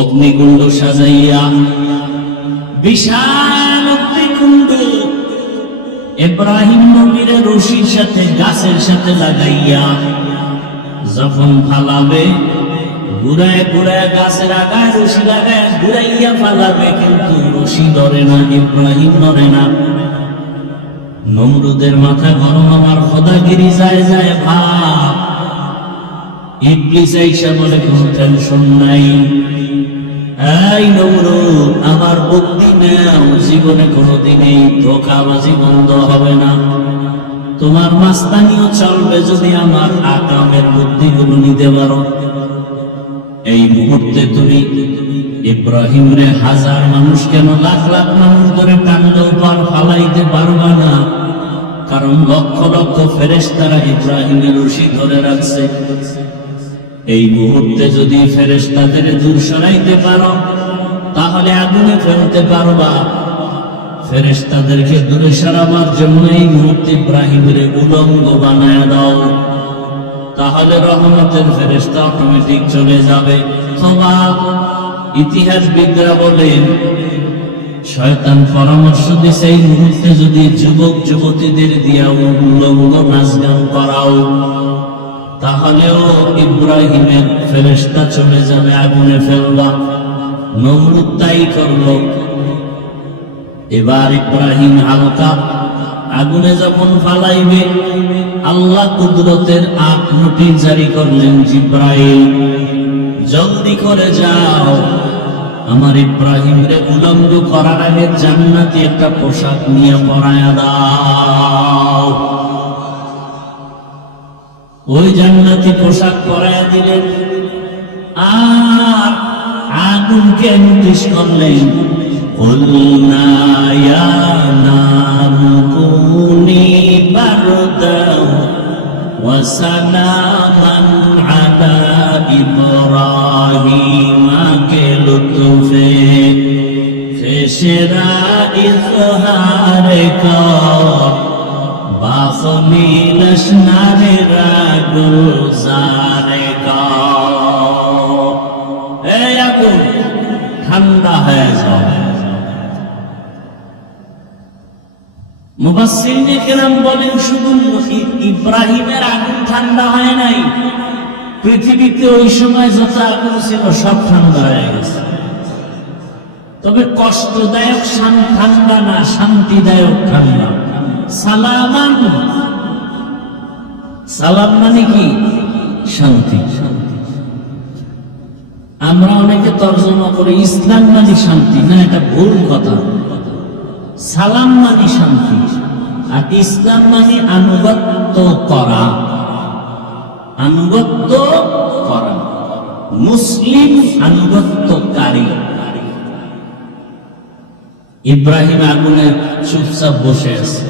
অগ্নিকুণ্ড সাজাইয়া, বিশাল অগ্নিকুণ্ড ইব্রাহিম নবীর রশির সাথে, গাছের সাথে লাগাইয়া যখন ফালাবে, ঘুরায় ঘুরায় গাছের আগায় রশি লাগায় ঘুরাইয়া ফালাবে, কিন্তু রশি ধরে না, ইব্রাহিম ধরে না। নমরুদের মাথা গরম, আমার খোদাগিরি যায় যায় ভাব। ইবলিস আইসা বলে, কোন টেনশন নাই, এই নমরুদ, আমার বুদ্ধি নাও, জীবনে কোনোদিনই ধোঁকাবাজি বন্ধ হবে না। তোমার মাস্তানিও চলবে যদি আমার আকামের বুদ্ধিগুলো নিতে পারো। এই মুহূর্তে তুমি ইব্রাহিম রে হাজার মানুষ কেন লাখ লাখ মানুষ ধরে টানলেও পার ফালাইতে পারবা না, কারণ লক্ষ লক্ষ ফেরেশতারা ইব্রাহিমের রশি ধরে রাখছে। এই মুহূর্তে যদি ফেরেশতাদের দূর সরাইতে পারো, তাহলে আগুনে ফেলতে পারবা। ফেরেশতাদেরকে দূরে সরাবার জন্য এই মুহূর্তে ইব্রাহিমের উলঙ্গ বানায় দাও, তাহলে রহমতের ফেরেশতা অটোমেটিক চলে যাবে। ইতিহাসবিদরা বলেন, শয়তান পরামর্শ দিছে, এই মুহূর্তে যদি যুবক যুবতীদের দিয়া উলঙ্গ নাচ গান করাও, তাহলেও ইব্রাহিমের ফেরেশতা চলে যাবে, আগুনে ফেলবা। নমরুদ তাই করল। এবার ইব্রাহিম হালকা আগুনে যখন ফালাইবে আল্লাহ কুদরতের আগ নোটিশ জারি করলেন, জিব্রাইল জলদি করে যাও, আমার ইব্রাহিম রে উলঙ্গ করার আগে জান্নাতি একটা পোশাক নিয়ে পরায়া দাও। ওই জান্নাতি পোশাক পরায়া দিলেন আর আগুনকে নোটিশ করলেন, কুলনা ইয়া নারু কুনি বারদাও ওয়া সালামান আলা ইব্রাহিম কে লুতফে খেশরা ইজহার কর বাখলি লশনারে গুলজারে কর। এই আগুন ঠান্ডা হয়ে যাও। মুফাসসিরিনে কেরাম বলেন, শুধু ইব্রাহিমের আগুন ঠান্ডা হয় নাই, পৃথিবীতে ওই সময় যত আগুন ছিল সব ঠান্ডা হয়ে গেছে। তবে কষ্টদায়ক ঠান্ডা না, শান্তিদায়ক ঠান্ডা। সালামান, সালাম মানে কি? শান্তি। আমরা অনেকে তর্জমা করি ইসলাম মানে শান্তি, না, এটা ভুল কথা। সালাম মানে শান্তি, আর ইসলাম মানে আনুগত্য করা। আনুগত্য করা, মুসলিম আনুগত্যকারী। ইব্রাহিম আগুনে চুপচাপ বসে আছে,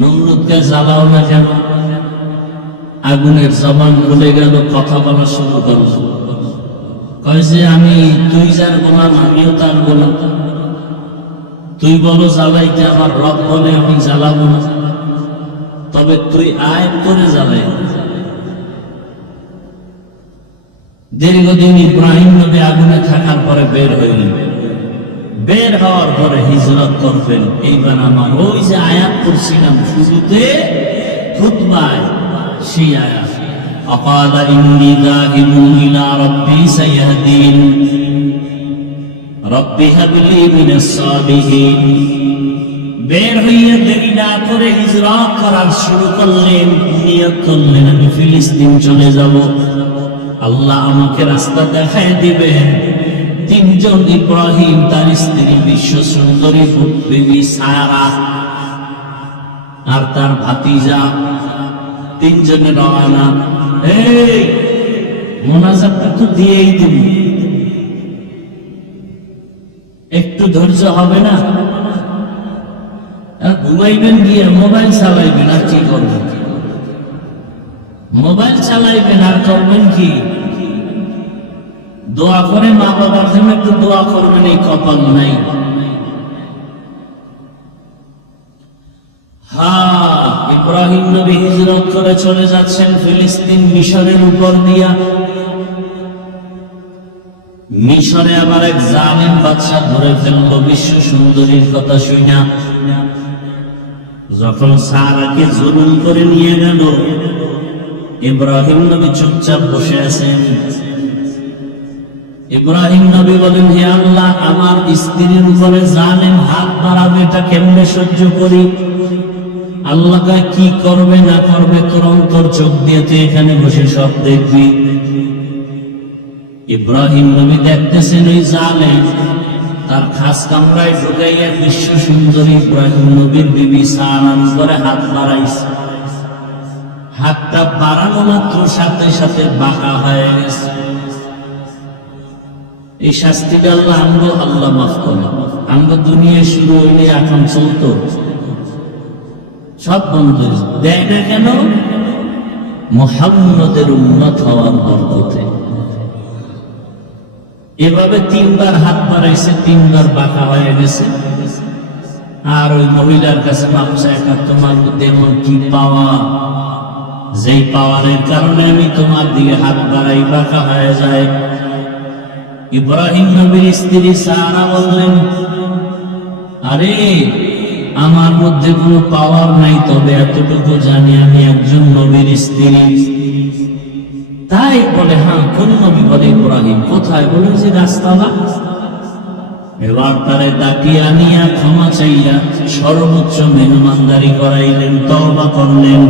নমরুদকে জ্বালাও না কেন? আগুনের জবান খুলে গেল, কথা বলা শুরু করল। কয় যে আমি, তুই যার গোলাম আমিও তার গোলাম, তুই বলো জ্বালাইতে, আমার রব বলে আমি জ্বালাবো না, তবে তুই আয় করে জ্বালাই। দীর্ঘদিন ইব্রাহিম নবী আগুনে থাকার পরে বের হইলেন। বের হওয়ার পরে হিজরত করবেন। এইবার আমার ওই যে আয়াত করছিলাম শুরুতে খুতবায়, সেই আয়াত, আকালা ইন্নী যাহিবুন ইলা রাব্বি সায়াহদিন রব্বি হাবলি মিনাস সালিহিন। বের হইয়া দেরি না করে হিজরত করার শুরু করলেন, নিয়ত করলেন আমি ফিলিস্তিন চলে যাব, আল্লাহ আমাকে রাস্তা দেখায় দিবেন। তিনজন, ইব্রাহিম, তার স্ত্রী বিশ্ব সুন্দরী বিবি সারা আর তার ভাতিজা, তিনজনে রওনা। এই মোনাজাতটা তো দিয়েই দিব, একটু ধৈর্য হবে না? ঘুমাইবেন গিয়ে মোবাইল চালাইবেন, আর কি করবেন? মোবাইল চালাইবেন আর করবেন কি? দোয়া করে মা বাবার জন্য একটু দোয়া করবেন, এই কপাল নাই। ইব্রাহিম নবী হিজরত করে চলে যাচ্ছেন ফিলিস্তিন, মিশরের উপর দিয়া। মিশরে আবার এক জালেম বাদশা ধরে ফেললো বিশ্ব সুন্দরীর কথা শুনা। যখন সারাকে জুলুম করে নিয়ে গেল, ইব্রাহিম নবী চুপচাপ বসে আছেন। ইব্রাহিম নবী বলেন, হে আল্লাহ, আমার স্ত্রীর উপরে জালেম হাত বাড়াবে, এটা কেমনে সহ্য করি? আল্লাহ কি করবে না করবে তোর অন্তর চোখ দিয়ে তুই এখানে বসে সব দেখবি। ইব্রাহিম নবী দেখতেছেন ওই জালেম তার খাস কামরায় ঢুকাইয়া বিশ্ব সুন্দরী ইব্রাহিম নবীর বিবি সারার উপরে হাত বাড়াইছে। হাতটা বাড়ানো মাত্র সাথে সাথে বাঁকা হয়ে গেছে। এই শাস্তিটা আল্লাহ মাফ করে। আমরা দুনিয়া শুরু হইলে এখন চলতো, সব বন্ধ দেয় না কেন? মুহাম্মদের উম্মত হওয়ার বরকতে। এভাবে তিনবার হাত বাড়াইছে, তিনবার বাঁকা হয়ে গেছে। আর ওই মহিলার কাছে মাপসা, এটা তোমার মধ্যে এমন কি পাওয়া, যেই পাওয়ারের কারণে আমি তোমার দিকে হাত বাড়াই, বাঁকা হয়ে যায়। ইব্রাহিম নবীর স্ত্রী সারা বললেন, আরে আমার মধ্যে কোনো পাওয়ার নাই, তবে এতটুকু জানি আমি একজন নবীর স্ত্রী। তাই বলে, হ্যাঁ কোন নবী? বলে ইব্রাহিম। কোথায়? বলে যে রাস্তাটা, এবার তারে ডাকিয়ে আনিয়া ক্ষমা চাইয়া সর্বোচ্চ মেহমানদারি করাইলেন, তওবা করলেন।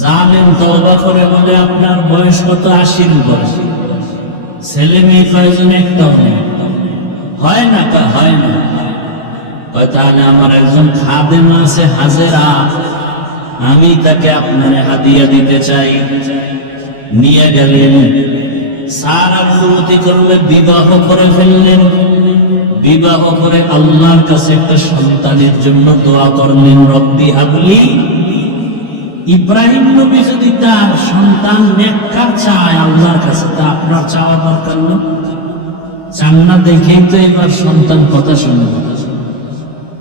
জানেন তওবা করে বলে আপনার বয়স কত? 80-র উপরে। ছেলে মেয়ে কয়জন? একটাও নেই। হয় না কা? হয় না। তাহলে আমার একজন খাদেম আছে হাজেরা, আমি তাকে আপনারে হাদিয়া দিতে চাই। নিয়ে গেলেন, সারা ফুরতি করলে বিবাহ করে ফেললেন। বিবাহ করে আল্লাহর কাছে একটা সন্তানের জন্য দোয়া করলেন, রব্বি হাবলি। ইব্রাহিম নবী যদি তার সন্তান নেককার চায় আল্লাহর কাছে, তা আপনার চাওয়া দরকার না? চান না দেখেই তো এবার সন্তান কথা শুনে।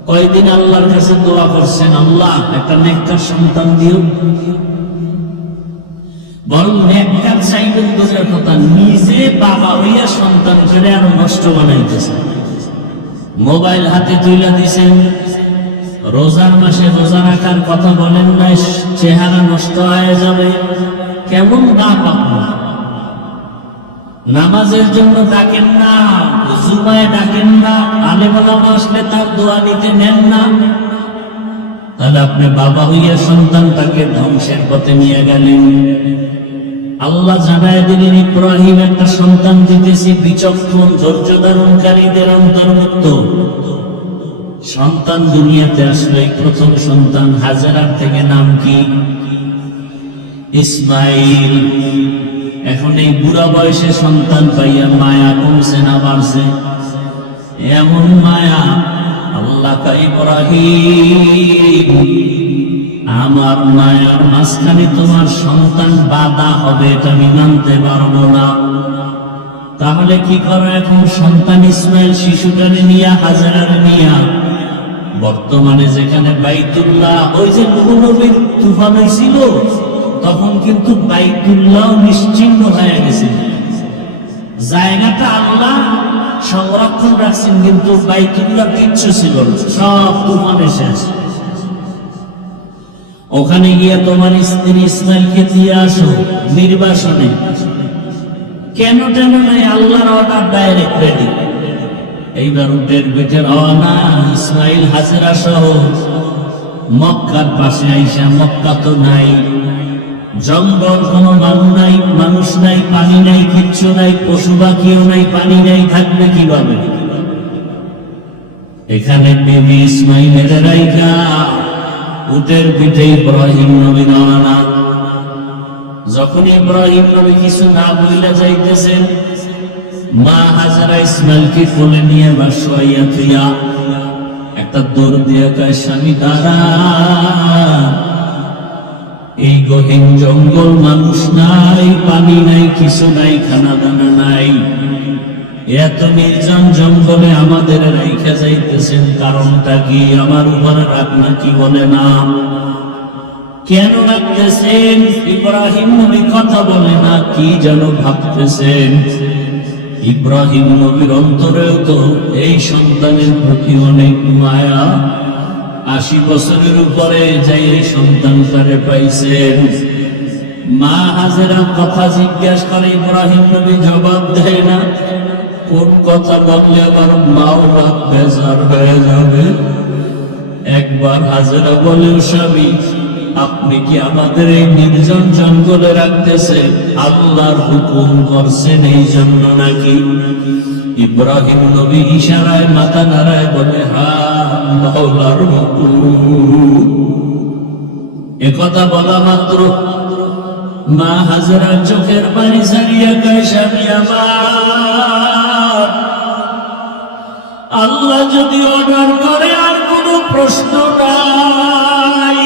কয়দিন আল্লাহর কাছে দোয়া করছেন, আল্লাহ একটা নেককার সন্তান দিও। বরং নেককার চাইবেন দূরের কথা, নিজে বাবা হইয়া সন্তান করে আরো নষ্ট বানাইতেছে। মোবাইল হাতে তুলে দিছেন, রোজার মাসে রোজা রাখার কথা বলেন নাই, চেহারা নষ্ট হয়ে যাবে। কেমন বাপ আপনার? নামাজের জন্য ডাকেন না, জুমায় ডাকেন না, আলেম ওলামা আসলে তার দোয়া নিতে নেন না। তাহলে আপনি বাবা হইয়া সন্তানটাকে ধ্বংসের পথে নিয়ে গেলেন। আল্লাহ জানায় দিলেন, ইব্রাহিম একটা সন্তান দিতেছি বিচক্ষণ ধৈর্য ধারণকারীদের অন্তর্ভুক্ত। সন্তান দুনিয়াতে আসলে প্রথম সন্তান হাজেরার থেকে নাম কি? ইসমাইল। এখন এই বুড়া বয়সে সন্তান পাইয়া মায়া কমছে না বাড়ছে? এমন মায়া। আল্লাহ কা ইব্রাহিম, আমার মায়ার মাঝখানে তোমার সন্তান বাধা হবে, এটা আমি মানতে পারবো না। তাহলে কি করো এখন? সন্তান ইসমাইল শিশুটারে নিয়া, হাজেরারে নিয়া, বর্তমানে যেখানে বাইতুল্লাহ, ওই যে নবীর তুফান হয়েছিল তখন কিন্তু বাইতুল্লাহ নিশ্চিহ্ন হয়ে গেছে। জায়গাটা আল্লাহ সংরক্ষণ রাখছেন, কিন্তু বাইতুল্লাহ কিচ্ছু ছিল না, সব তুফানে শেষ। ওখানে গিয়া তোমার স্ত্রী ইসমাইলকে দিয়ে আসো নির্বাসনে। কেন টেন নাই, আল্লাহর অর্ডার, ডাইরেক্ট রেডি। এইবার উটের পেটে রওনা, ইসমাইল হাজেরা সহ মক্কার পাশে আইসা। মক্কা তো নাই, জঙ্গল, কোনো মানুষ নাই, পানি নাই, কিচ্ছু নাই, পশু পাখিও নাই, পানি নাই, থাকবে কিভাবে? এখানে বেবি ইসমাইলের রাইখা উটের পিঠে ইব্রাহিম নবী রওনা। যখন ইব্রাহিম নবী কিছু না বইলা যাইতেছেন, মা হাজেরা ইসমাইলকে কোলে নিয়ে বা শোয়াইয়া থুইয়া একটা দৌড় দিয়ে কয়, স্বামী দাঁড়া, এই গহীন জঙ্গল, মানুষ নাই, পানি নাই, কিছু নাই, খানা দানা নাই, এত নির্জন জঙ্গলে আমাদের রাইখা যাইতেছেন, কারণটা কি? আমার উপরে রাগ নাকি? বলে না। কেন রাখতেছেন? ইব্রাহিম নবী কথা বলে না, কি যেন ভাবতেছেন। ইব্রাহিম নবীর অন্তরেও তো এই সন্তানের প্রতি অনেক মায়া। 80 বছরের উপরে যাই এই সন্তানটারে পাইছেন। মা হাজেরা কথা জিজ্ঞাসা করে, ইব্রাহিম নবী জবাব দেয় না। কোন কথা বললে আবার মাও বাপ বেজার হয়ে যাবে। একবার হাজেরা বলে, স্বামী আপনি কি আমাদের এই নির্জন জঙ্গলে রাখতেছেন? আল্লাহর হুকুম করছেন এই জন্য নাকি? ইব্রাহিম নবী ইশারায় মাথা নাড়ায় বলে, হ্যাঁ আল্লাহর হুকুম। একথা বলা মাত্র মা হাজেরার চোখের পানি ছাড়িয়া কয়, স্বামী আমার, আল্লাহ যদি অর্ডার করে আর কোনো প্রশ্ন নাই,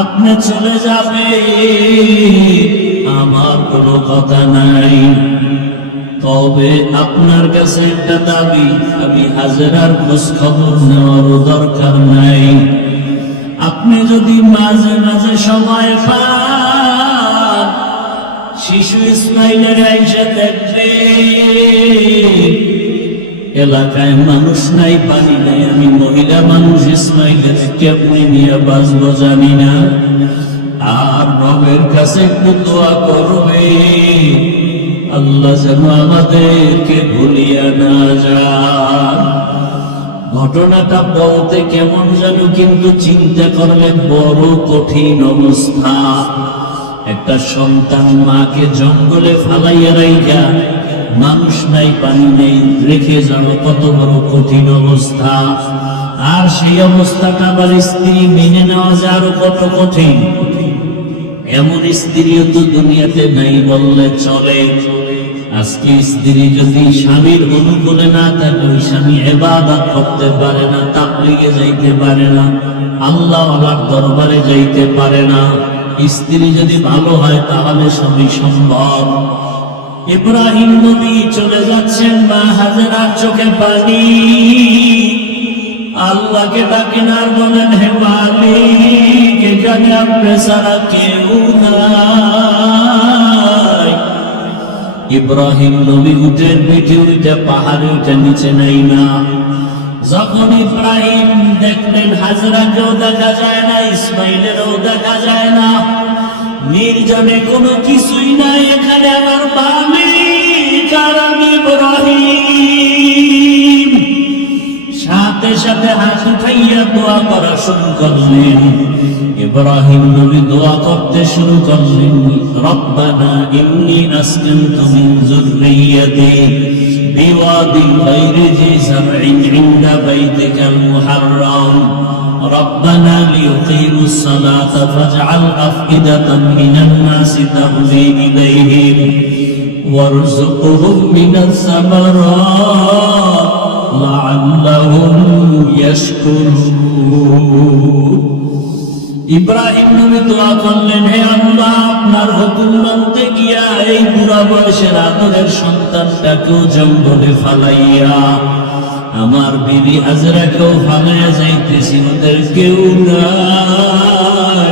আপনি চলে যাবে, আমার কোনো কথা নাই। তবে আপনার কাছে একটা দাবি, আমি হাজেরার খোঁজ খবর নেওয়ারও দরকার নাই। আপনি যদি মাঝে মাঝে সময় পান, শিশু ইসমাইলের আইসা দেখবে, এলাকায় মানুষ নাই, পানি নাই, আমি মহিলা মানুষ, ইসমাইলের কেমনি নিয়ে বাঁচবো জানি না, আর রবের কাছে একটু দোয়া করবে, আল্লাহ যেন আমাদেরকে ভুলিয়া না যান। ঘটনাটা বলতে কেমন যেন, কিন্তু চিন্তা করলে বড় কঠিন অবস্থা। একটা সন্তান মাকে জঙ্গলে ফালাইয়া রাইখা, মানুষ নাই পানি নেই, রেখে যাওয়া কত বড় কঠিন অবস্থা। আর সেই অবস্থাটা আবার স্ত্রী মেনে নেওয়া যায় আরো কত কঠিন। এমন স্ত্রীও তো দুনিয়াতে নাই বললে চলে। আজকে স্ত্রী যদি স্বামীর অনুকূলে না থাকে, ওই স্বামী ইবাদত করতে পারে না, তাবলীগে যাইতে পারে না, আল্লাহর দরবারে যাইতে পারে না। স্ত্রী যদি ভালো হয় তাহলে সবই সম্ভব। ইব্রাহিম নবী চলে যাচ্ছেন, মা হাজেরার চোখে পানি। আল্লাহকে ডাকেন আর বলেন, হে মালিক, এখানে আপনি ছাড়া কেউ নাই। ইব্রাহিম নবী উটের পিঠে উঠে পাহাড়ে উঠে নিচে নাই না। যখন ইব্রাহিম দেখলেন হাজরাকেও দেখা যায় না, ইসমাইলেরও দেখা যায় না, নির্জনে কোনো কিছুই নাই, এখানে আমার মালিক আর আমি ইব্রাহিম। সাথে সাথে হাত উঠাইয়া দোয়া করা শুরু করলেন। ইব্রাহিম নবী দোয়া করতে শুরু করলেন, রব্বানা ইন্নী আসকানতু মিন যুররিয়্যাতি বিওয়াদিন গায়রি জি যারইন ইনদা বাইতিকাল মুহাররাম রব্বানা লিয়ুকিমুস সালাতা ফাজআল আফইদাতাম মিনান নাসি তাহদি ইলাইহিম ওয়ারযুকহুম মিনাস সামারাত লাআল্লাহুম ইয়াশকুরুন। ইব্রাহিম নবী দোয়া করলেন, হে আল্লাহ, আপনার হুকুম মানতে গিয়া এই বুড়া বয়সের আদরের সন্তানটাকেও জঙ্গলে ফালাইয়া, আমার বিবি হাজরাকেও ফালাইয়া যাইতেছি, ওদের কেউ নাই।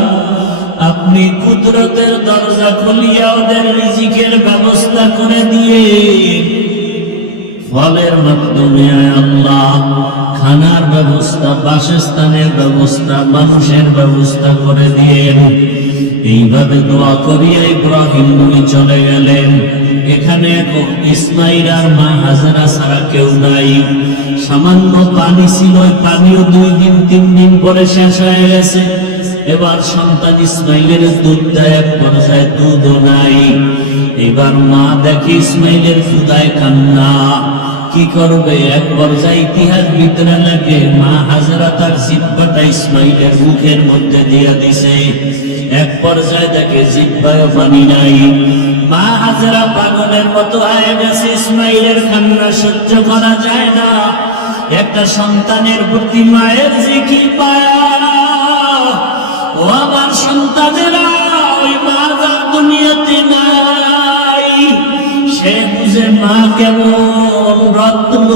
আপনি কুদরতের দরজা খুলিয়া ওদের রিজিকের ব্যবস্থা করে দিয়ে, ফলের মাধ্যমে আল্লাহ খানার ব্যবস্থা, বাসস্থানের ব্যবস্থা, মানুষের ব্যবস্থা করে দিয়েন। এইভাবে দোয়া করিয়া ইব্রাহিম নবী চলে গেলেন। এখানে এখন ইসমাইল আর মা হাজেরা ছাড়া কেউ নাই। সামান্য পানি ছিল, ওই পানিও 2 দিন 3 দিন পরে শেষ হয়ে গেছে। এবার সন্তান ইসমাইলের দুধ দেয়, এক পর্যায়ে দুধও নাই। এবার মা দেখে ইসমাইলের ক্ষুধায় কান্না, কি করবে? এক পর্যায়ে ইতিহাস ভিতরে লাগে, মা হাজেরা তার জিহ্বাটা ইসমাইলের মুখের মধ্যে দিয়া দিছে। এক পর্যায়ে দেখে জিহ্বায় পানি নাই। মা হাজেরা পাগলের মতো হয়ে গেছে, ইসমাইলের কান্না সহ্য করা যায় না। একটা সন্তানের প্রতি মায়ের যে কি পায়া, ও আমার সন্তানেরা, ওই মা যার দুনিয়াতে নাই, সে বুঝে মা কেমন রত্ন।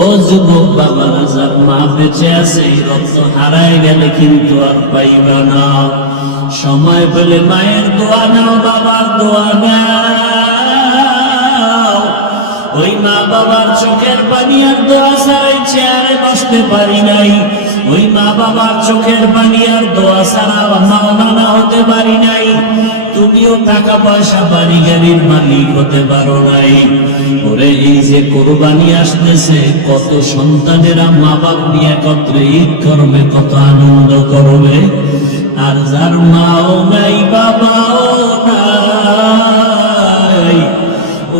ও যুবক বাবারা, যার মা বেঁচে আছে, এই রত্ন হারায় গেলে কিন্তু আর পাইবা না। সময় পেলে মায়ের দোয়া নাও, বাবার দোয়া নাও। ওই মা বাবার চোখের পানি আর দোয়া ছাড়াই চেয়ারে বসতে পারি নাই। ওই মা বাবার চোখের পানি আর দোয়া ছাড়া মাওলানা হতে পারি নাই। তুমিও টাকা পয়সা বাড়ি গাড়ির মালিক হতে পারো নাই। ওরে, এই যে কোরবানি আসতেছে, কত সন্তানেরা মা বাপ নিয়ে একত্রে ঈদ করবে, কত আনন্দ করবে। আর যার মাও নাই, বাবাও নাই,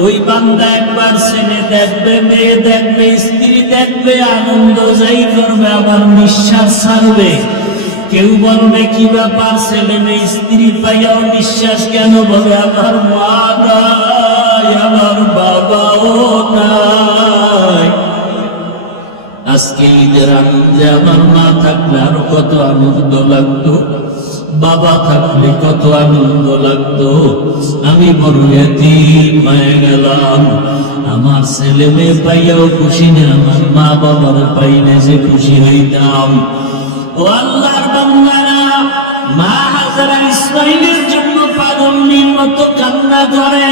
ওই বান্দা একবার ছেলে দেখবে, মেয়ে দেখবে, স্ত্রী দেখবে, আনন্দ যাই করবে, আবার নিঃশ্বাস ছাড়বে। কেউ বলবে, কি ব্যাপার, ছেলে মেয়ে স্ত্রী পাইয়াও নিঃশ্বাস কেন? বলে, আমার মা নাই, আমার বাবাও নাই। আজকে ঈদের আনন্দে আমার মা থাকলে আরো কত আনন্দ লাগতো, বাবা থাকলে কত আনন্দ লাগতো। আমি বড় এতিম হয়ে গেলাম। আমার ছেলে মেয়ে পাইয়াও খুশি না, আমার মা বাবার পাইলে যে খুশি হইতাম। ও আল্লাহর বান্দারা, মা হাজেরা ইসমাইলের জন্য পাগলের মতো কান্না করে।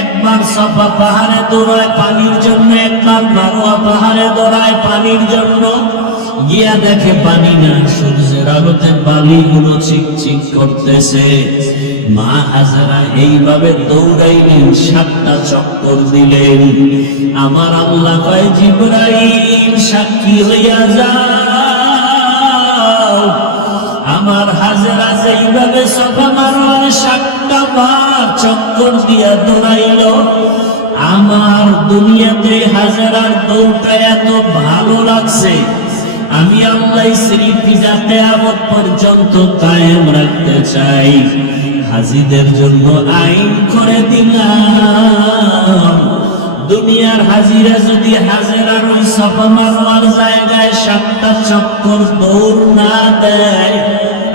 একবার সাফা পাহাড়ে দৌড়ায় পানির জন্য, একবার মারওয়া পাহাড়ে দৌড়ায় পানির জন্য। গিয়া দেখে পানি না, সূর্যের আলোতে বালিগুলো চিকচিক করতেছে। মা হাজেরা এইভাবে দৌড়াইলেন, 7টা চক্কর দিলেন। আমার আল্লাহ কয়, জিবরাইল সাক্ষী হইয়া যাও, আমার হাজেরা যেইভাবে সফা মারওয়ার 7টা বার চক্কর দিয়া দৌড়াইল, আমার দুনিয়াতে হাজেরার দৌড়টা এত ভালো লাগছে, আমি আল্লাহ স্মৃতি যাতে কিয়ামত পর্যন্ত কায়েম রাখতে চাই। হাজীদের জন্য আইন করে দিলাম, দুনিয়ার হাজিরা যদি হাজেরার ওই সফা মারওয়ার জায়গায় 7টা চক্কর দৌড় না দেয়,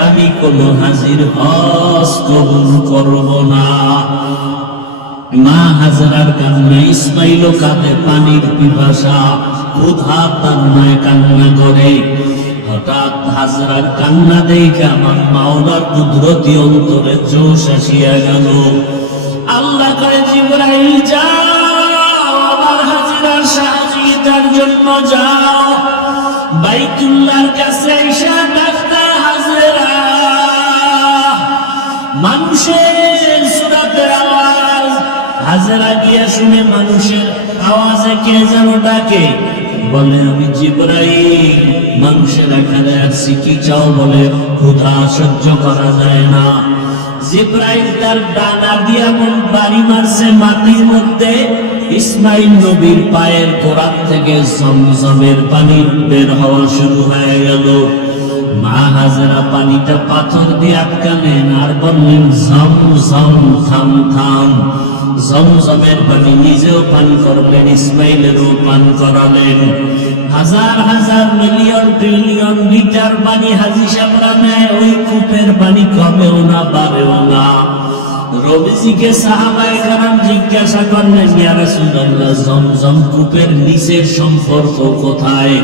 আমি কোন হাজির হজ কবুল করব না। মা হাজেরার কান্না, ইসমাইলও কাঁদে, পানির পিপাসা, ক্ষুধা তান্নায় কান্না করে। হঠাৎ হাজেরার কান্না দেখে আমার মাওলার কুদরতি অন্তরে জোশ আসিয়া গেল। আল্লাহ কয়, জিবরাইল যাও, আমার হাজেরার সহযোগিতার জন্য যাও, বাইতুল্লাহর কাছে আইসা ডাকতা হাজেরা। মানুষের সুরাতের আওয়াজ, হাজেরা গিয়া শুনে মানুষের আওয়াজে কে যেন ডাকে, বলে আমি জিবরাইল, মানুষের এখানে আসছি, কি চাও? বলে ক্ষুধা সহ্য করা যায় না। জিবরাইল তার ডানা দিয়া বাড়ি মারছে মাটির মধ্যে, ইসমাইল নবীর পায়ের গোড়ার থেকে জমজমের পানি বের হওয়া শুরু হয়ে গেল। মা হাজেরা পানিটা পাথর দিয়ে আটকালেন আর বললেন, জমজম থাম থাম। জমজমের পানি নিজেও পান করলেন, ইসমাইলেরও পান করালেন। হাজার হাজার মিলিয়ন ট্রিলিয়ন লিটার পানি হাজী সাহেবরা নেয়, ওই কূপের পানি কমেও না বাড়েও না। রবিজিকে সাহাবায়ে কেরাম জিজ্ঞাসা করলেন, ইয়া রাসূলুল্লাহ, জমজম কূপের নিচের সম্পর্ক কোথায়?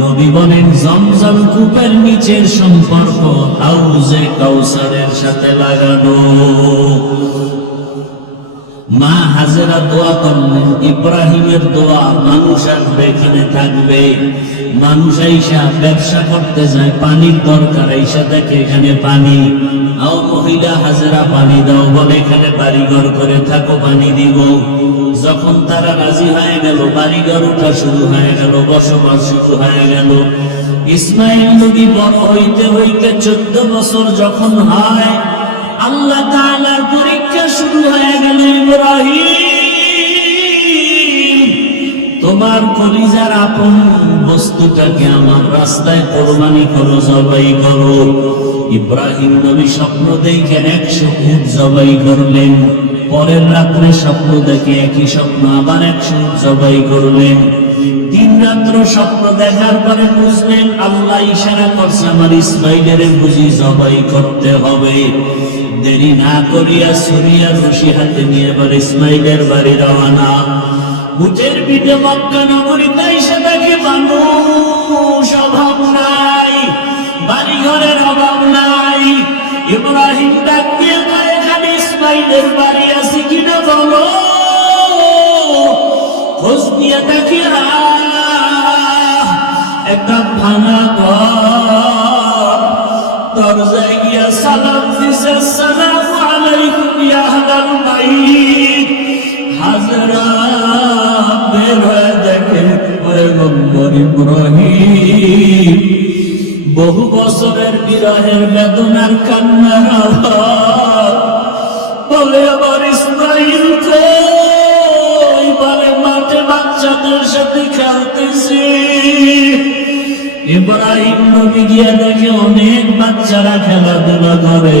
নবী বলেন, জমজম কূপের নিচের সম্পর্ক হাউজে কাউসারের সাথে লাগানো। মা হাজেরা দোয়া করলেন, ইব্রাহিমের দোয়া, মানুষ আসবে এখানে থাকবে, মানুষ আইসা ব্যবসা করতে যায়, পানির দরকার, আইসা দেখে এখানে পানি, আও মহিলা হাজেরা পানি দাও, বলে এখানে বাড়িঘর করে থাকো, পানি দিব। যখন তারা রাজি হয়ে গেল, বাড়িঘর উঠা শুরু হয়ে গেল, বসবাস শুরু হয়ে গেল। ইসমাইল নবী বড় হইতে হইতে 14 বছর যখন হয়, আল্লাহ তাআলার পরীক্ষা শুরু হয়ে গেল। ইব্রাহিম, তোমার কলিজার আপন বস্তুটাকে আমার রাস্তায় কোরবানি করো, জবাই করো। ইব্রাহিম নবী স্বপ্ন দেখে 100 উট জবাই করলেন। পরের রাত্রে স্বপ্ন দেখে একই স্বপ্ন আবার 100 উট জবাই করলেন। 3 রাত্র স্বপ্ন দেখার পরে বুঝলেন আল্লাহ ইশারা করছে, আমার ইসমাইলের বুঝি জবাই করতে হবে। দেরি না করিয়া ছুরিয়া রশি হাতে নিয়ে এবার ইসমাইলের বাড়ি রওনা। উটের পিঠে মক্কা নগরীতে এসে দেখে মানুষ অভাব নাই, বাড়ি ঘরের অভাব নাই। ইব্রাহিম ডাক দিয়ে কয়, এখানে ইসমাইলের বাড়ি আছে কিনা বলো। খোঁজ নিয়ে দেখি একটা ভাঙা ঘর, দরজায় গিয়া সালাম দিছে, আসসালামু আলাইকুম ইয়া আহলাল বাইত। হাজেরা বের হয়ে দেখে পয়গম্বর ইব্রাহিম, বহু বছরের বিরহের বেদনার কান্নার আওয়াজ। বলে, আমার ইসমাইল কই? বলে, মাঠে বাচ্চাদের সাথে খেলতেছি। ইব্রাহিম নবী গিয়া দেখে অনেক বাচ্চারা খেলাধুলা করে।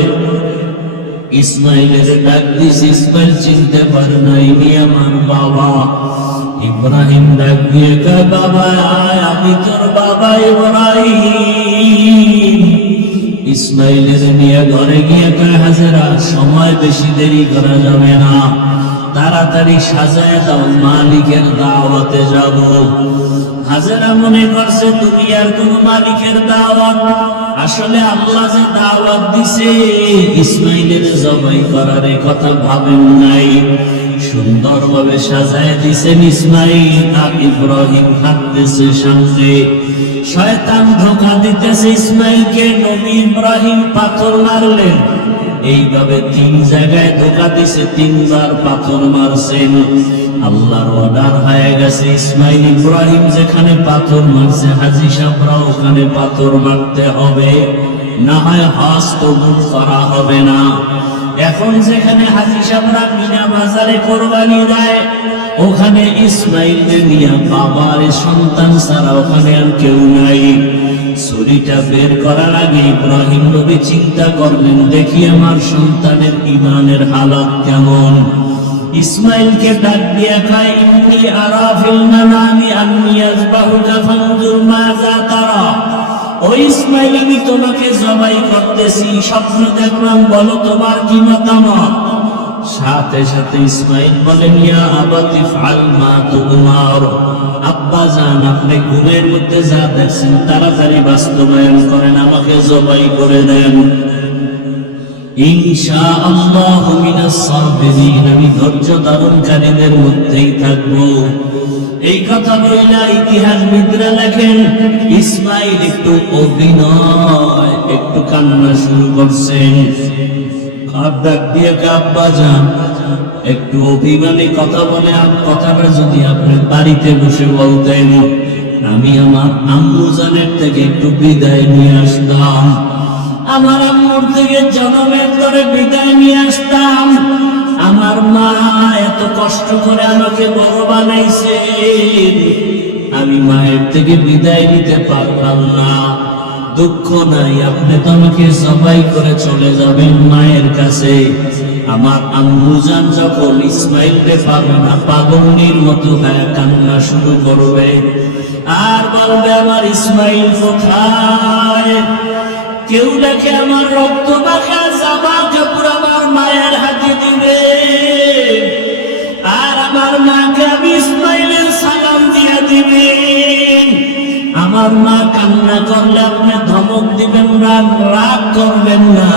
ইসমাইলের ডাক দিস, ইসমাইল চিনতে পারে না, ইনি আমার বাবা। ইব্রাহিম ডাক দিয়ে কয়, বাবা আয়, আমি তোর বাবা ইব্রাহিম। ইসমাইলের নিয়ে ঘরে গিয়ে কয়, হাজেরা সময় বেশি দেরি করা যাবে না, তাড়াতাড়ি সাজায় দাও, মালিকের দাওয়াতে যাব। হাজেরা মনে করছে দুনিয়ার কোন মালিকের দাওয়াত, আসলে আল্লাহ যে দাওয়াত দিছে ইসমাইলের জবাই করার কথা ভাবেন নাই। সুন্দরভাবে সাজায় দিছেন ইসমাইল, আর ইব্রাহিম হাঁটতেছে সামনে। শয়তান ধোঁকা দিতেছে ইসমাইলকে। নবী ইব্রাহিম পাথর মারলেন, এইভাবে 3 জায়গায় ধোঁকা দিছে, 3বার পাথর মারছেন। আল্লাহর অর্ডার হয়ে গেছে, ইসমাইল ইব্রাহিম যেখানে পাথর মারছে হাজী সাহেবরা ওখানে পাথর মারতে হবে, না হয় হজ কবুল করা হবে না। এখন যেখানে হাজী সাহেবরা মিনা বাজারে কোরবানি দেয় ওখানে ইসমাইলকে নিয়ে বাবার সন্তান ছাড়া ওখানে আর কেউ নাই। ছুরিটা বের করার আগে ইব্রাহিম নবী চিন্তা করলেন, দেখি আমার সন্তানের ঈমানের হালত কেমন। ইসমাইলকে ডাক দিয়া কয়, ইন্নী আরা ফিল মানামি আন্নী আযবাহুকা ফানজুর মাযা তারা। ও ইসমাইল, আমি তোমাকে জবাই করতেছি, স্বপ্ন দেখলাম, বলো তোমার কি মতামত। সাথে সাথে ইসমাইল বলেন, ইয়া আবাতি ফাল মা তুমার। আব্বা জান, আপনি ঘুমের মধ্যে যা দেখছেন তাড়াতাড়ি বাস্তবায়ন করেন, আমাকে জবাই করে দেন। ইনশাআল্লাহ মিনাস সাবিরিন, আমি ধৈর্য ধারণকারীদের মধ্যেই থাকবো। এই কথা বইলা ইতিহাসবিদরা লেখেন, ইসমাইল একটু অভিনয়, একটু কান্না শুরু করছেন। ডাক দিয়ে আব্বা যান, একটু অভিমানী কথা বলে কথাটা যদি আপনি বাড়িতে বসে বলতেন, আমি আমার আম্মু জানের থেকে একটু বিদায় নিয়ে আসতাম, আমার আম্মুর থেকে জনমের ধরে বিদায় নিয়ে আসতাম। আমার মা এত কষ্ট করে আমাকে বড় বানাইছে, আমি মায়ের থেকে বিদায় নিতে পারলাম না। দুঃখ নাই, আপনি তো আমাকে জবাই করে চলে যাবেন মায়ের কাছে। আমার আম্মু জান যখন ইসমাইলকে পাবে না, পাগলের মতো হয়ে কান্না শুরু করবে আর বলবে, আমার ইসমাইল কোথায়? কেউ দেখে আমার রক্ত মাখা জামা কাপড় আমার মায়ের হাতে দিবে, আর আমার মাকে আমি ইসমাইলের সালাম দিয়ে দিবেন। আমার মা কান্না করলে আপনি ধমক দিবেন, রাগ করবেন না,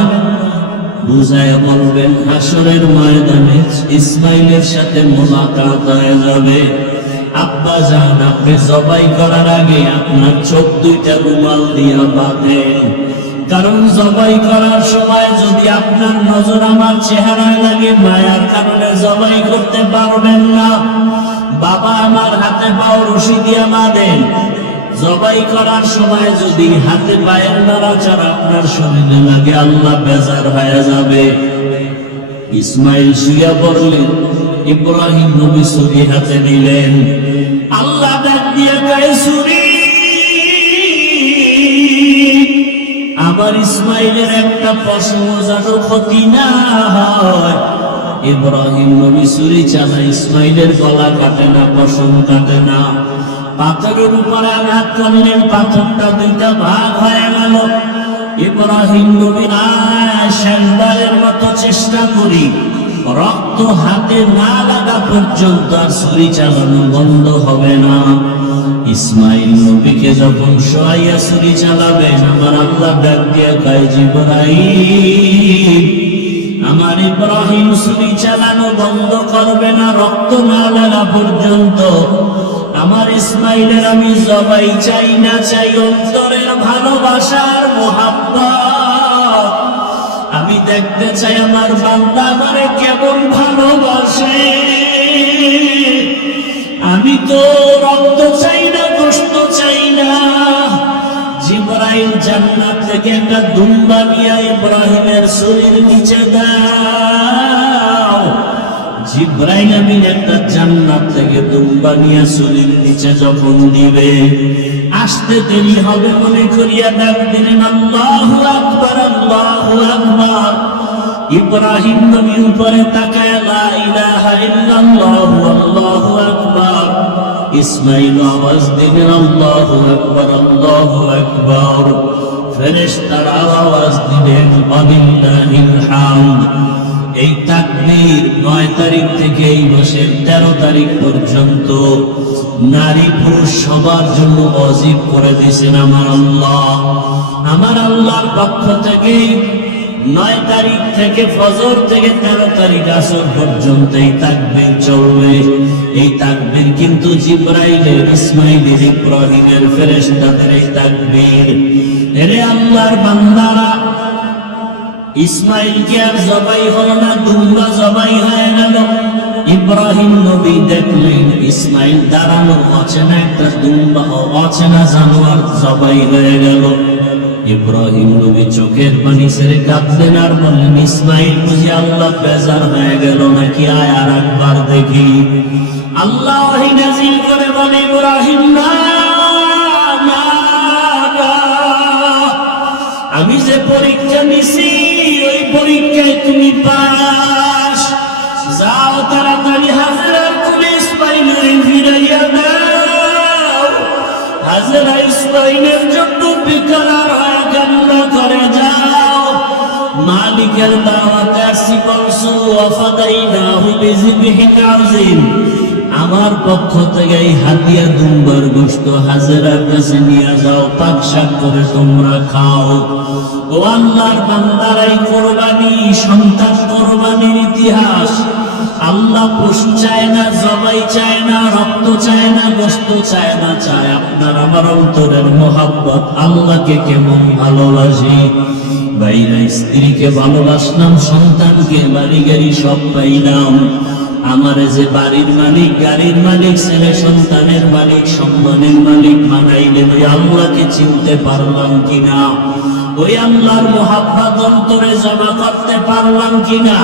বুঝায় বলবেন, হাসরের ময়দানে ইসমাইলের সাথে মোলাকাত হয়ে যাবে। আব্বা জান, আপনি জবাই করার আগে আপনার চোখ দুইটা রুমাল দিয়া বাঁধেন, কারণ জবাই করার সময় যদি আপনার নজর আমার চেহারায় লাগে, মায়ার কারণে জবাই করতে পারবেন না। বাবা, আমার হাতে পাও রশি দিয়া বাঁধেন, জবাই করার সময় যদি হাতে পায়ের নড়াচড়া আপনার শরীরে লাগে, আল্লাহ বেজার হয়ে যাবে। ইসমাইল শুয়ে পড়লেন, ইব্রাহিম নবী ছুরি হাতে নিলেন। আল্লাহ ডাক দিয়ে কয়, ছুরি, আমার ইসমাইলের একটা পশম যেন ক্ষতি না হয়। ইব্রাহিম নবী ছুরি চালায়, ইসমাইলের গলা কাটে না, পশম কাটে না। পাথরের উপরে আঘাত করলেন, পাথরটা দুইটা ভাগ হয়ে গেল। ইব্রাহিম নবী শেষবারের মতো চেষ্টা করি, রক্ত হাতে না লাগা পর্যন্ত আর ছুরি চালানো বন্ধ হবে না। ইসমাইল নবীকে যখন শোয়াইয়া ছুরি চালাবেন, আমার আল্লাহ ডাক দিয়ে কয়, জিবরাইল, আমার ইব্রাহিম ছুরি চালানো বন্ধ করবে না রক্ত না লাগা পর্যন্ত। আমার ইসমাইলের আমি জবাই চাই না, চাই অন্তরের ভালোবাসার মোহাব্বত। আমি দেখতে চাই আমার বান্দা আমারে কেমন ভালোবাসে। আমি তো রক্ত চাই না, কষ্ট চাই না। জিবরাইল জান্নাত থেকে একটা দুম্বা নিয়ে ইব্রাহিমের শরীর নিচে দাও। জিবরাইল আমিন একটা জান্নাত থেকে দুম্বা নিয়ে শরীর নিচে যখন দিবে, আসতে দেরি হবে মনে করিয়া ডাক দিলেন, আল্লাহু আকবার, আল্লাহু আকবার। ইব্রাহিম নবী উপরে তাকায়, লা ইলাহা ইল্লাল্লাহু, আল্লাহু আকবার। ইসমাইল আওয়াজ দিলেন, আল্লাহু আকবার, আল্লাহু আকবার। ফেরেশতারা আওয়াজ দিলেন, ওয়ালিল্লাহিল হামদ। এই তাকবীর 9 তারিখ থেকে এই মাসের 13 তারিখ পর্যন্ত নারী পুরুষ সবার জন্য ওয়াজিব করে দিয়েছেন আমার আল্লাহ। আমার আল্লাহর পক্ষ থেকে 9 তারিখ থেকে ফজর থেকে 13 তারিখ আসর পর্যন্ত এই তাকবীর চলবে। এই তাকবীর কিন্তু জিবরাইলের, ইসমাইলের, ইব্রাহিমের, ফেরেশতাদের এই তাকবীর। এরে আল্লাহর বান্দারা, ইসমাইলকে আর জবাই হলো না, দুম্বা জবাই হয়ে গেল। ইব্রাহিম নবী দেখলেন ইসমাইল দাঁড়ানোর অচেনা একটা দুম্বা, অচেনা জানোয়ার জবাই হয়ে গেল। ইব্রাহিম নবী চোখের পানি ছেড়ে কাঁদলেন আর বললেন, ইসমাইল বুঝি আল্লাহ বেজার হয়ে গেল নাকি? আয় আর একবার দেখি। আল্লাহ ওহী নাযিল করে বলে, ইব্রাহিম না, না, না, আমি যে পরীক্ষা নিছি ওই পরীক্ষায় তুমি পাস। যাও তাড়াতাড়ি হাজেরার কোলে ইসমাইলের ফিরাইয়া দাও। হাজেরা ইসমাইলের জন্য বেকার হয়ে কান্না করে যাও। মালিকের দাওয়াতে আসি বলছো, ওয়াফাদাইনাহু বিযিবহিন আযীম। আমার পক্ষ থেকে এই হাতিয়া দুম্বার গোশত হাজেরার কাছে নিয়ে যাও, পাক শাক করে তোমরা খাও। ও আল্লাহর বান্দারাই কোরবানি, সন্তান কোরবানির ইতিহাস। আল্লাহ পশু চায় না, জবাই চায় না, রক্ত চায় না, গোশত চায় না, চায় আপনার আমার অন্তরের মোহাব্বত। আল্লাহকে কেমন ভালোবাসি, ভাইরা স্ত্রীকে ভালোবাসলাম, সন্তানকে, বাড়ি গাড়ি সব পাইলাম। আমারে যে বাড়ির মালিক, গাড়ির মালিক, ছেলে সন্তানের মালিক, সম্মানের মালিক বানাইলেন, ওই আল্লাহকে চিনতে পারলাম কিনা? ওই আল্লাহর মোহাব্বত অন্তরে জমা করতে পারলাম কিনা?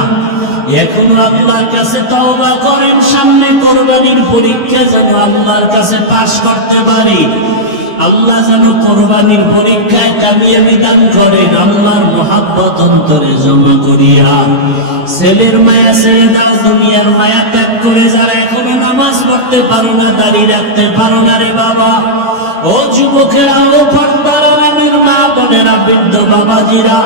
এখন আল্লাহর কাছে তওবা করেন, সামনে কোরবানির পরীক্ষা যেন আল্লাহর কাছে পাশ করতে পারি। আল্লাহ যেন কোরবানির পরীক্ষায় কামিয়াবি দান করেন। আল্লাহর মোহাব্বত অন্তরে জমা করিয়া ছেলের মায়া ছেড়ে দাও, দুনিয়ার মায়া ত্যাগ করে যারা এখনো নামাজ পড়তে পারো না, দাঁড়িয়ে রাখতে পারো না রে বাবা, ও যুবকেরা, ও পর্দার নামের মা বোনেরা, বৃদ্ধ বাবাজিরা,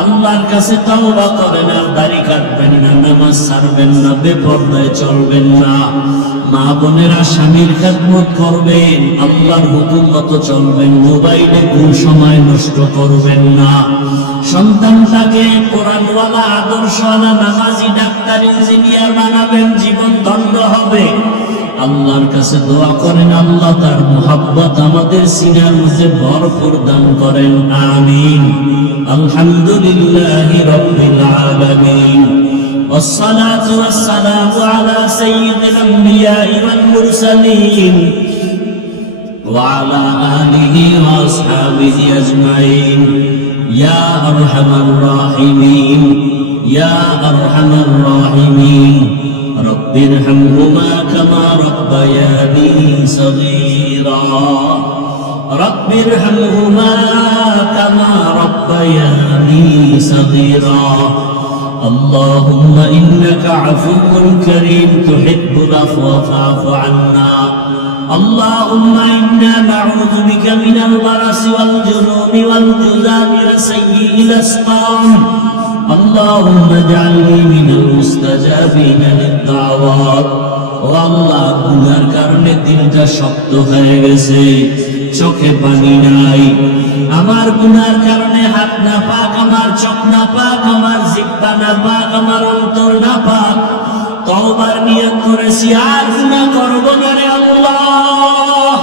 আল্লাহর কাছে তওবা করেন আর দাড়ি কাটবেন না, নামাজ ছাড়বেন না, বেপরদায় চলবেন না। মা বোনেরা স্বামীর খেদমত করবেন, আল্লাহর হুকুম মতো চলবেন, মোবাইলে কোন সময় নষ্ট করবেন না। সন্তানটাকে কোরআনওয়ালা, আদর্শওয়ালা, নামাজি, ডাক্তার, ইঞ্জিনিয়ার বানাবেন, জীবন ধন্য হবে। আল্লাহর কাছে দোয়া করেন, আল্লাহ তার মুহাব্বত আমাদের সিনার মধ্যে ভরপুর দান করেন। আমিন। আলহামদুলিল্লাহি রাব্বিল আলামিন। والصلاة والسلام على سيد الأنبياء والمرسلين وعلى آله وأصحابه أجمعين يا أرحم الراحمين يا أرحم الراحمين رب ارحمهما كما ربياني صغيرا رب ارحمهما كما ربياني صغيرا اللهم إنك عفو كريم تحب العفو فاعف عنا اللهم إنا نعوذ بك من البرص والجنون والجذام وسيء الأسقام اللهم اجعلني من المستجابين للدعوات ও আল্লাহ, গুনার কারণে দিলটা শক্ত হয়ে গেছে, চোখে পানি নাই। আমার গুনার কারণে হাত না পাক, আমার চোখ না পাক, আমার জিহ্বা না পাক, আমার অন্তর না পাক। তওবার নিয়ত করেছি, আর গুনাহ করব না রে আল্লাহ।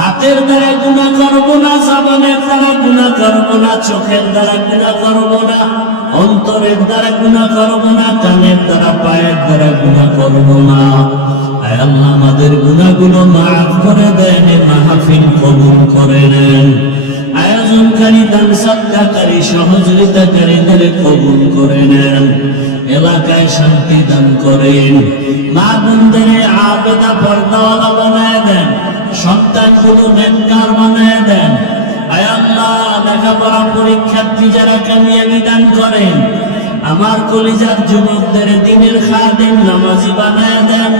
হাতের দ্বারা গুনাহ করব না, জবানের দ্বারা গুনাহ করব না, চোখের দ্বারা গুনাহ করব না, অন্তরের দ্বারা গুনাহ করব না, কানের দ্বারা, পায়ের দ্বারা গুনাহ করব না। আয় আল্লাহ, আমাদের গুনাহগুলো মাফ করে দেন, মাহফিল কবুল করে নেন। আয়োজনকারী, দান সদকাকারী, সহযোগিতাকারীদের কবুল করে নেন। এলাকায় শান্তি দান করেন। মা বোনদের আবেদা পর্দাওয়ালা বানায় দেন, সন্তানগুলো নেককার বানায় দেন। আয় আল্লাহ, লেখাপড়া পরীক্ষার্থী যারা কামিয়াবি দান করেন, আমার কলিজার যুবকদের দ্বীনের খাদেম, নামাজি বানায় দেন।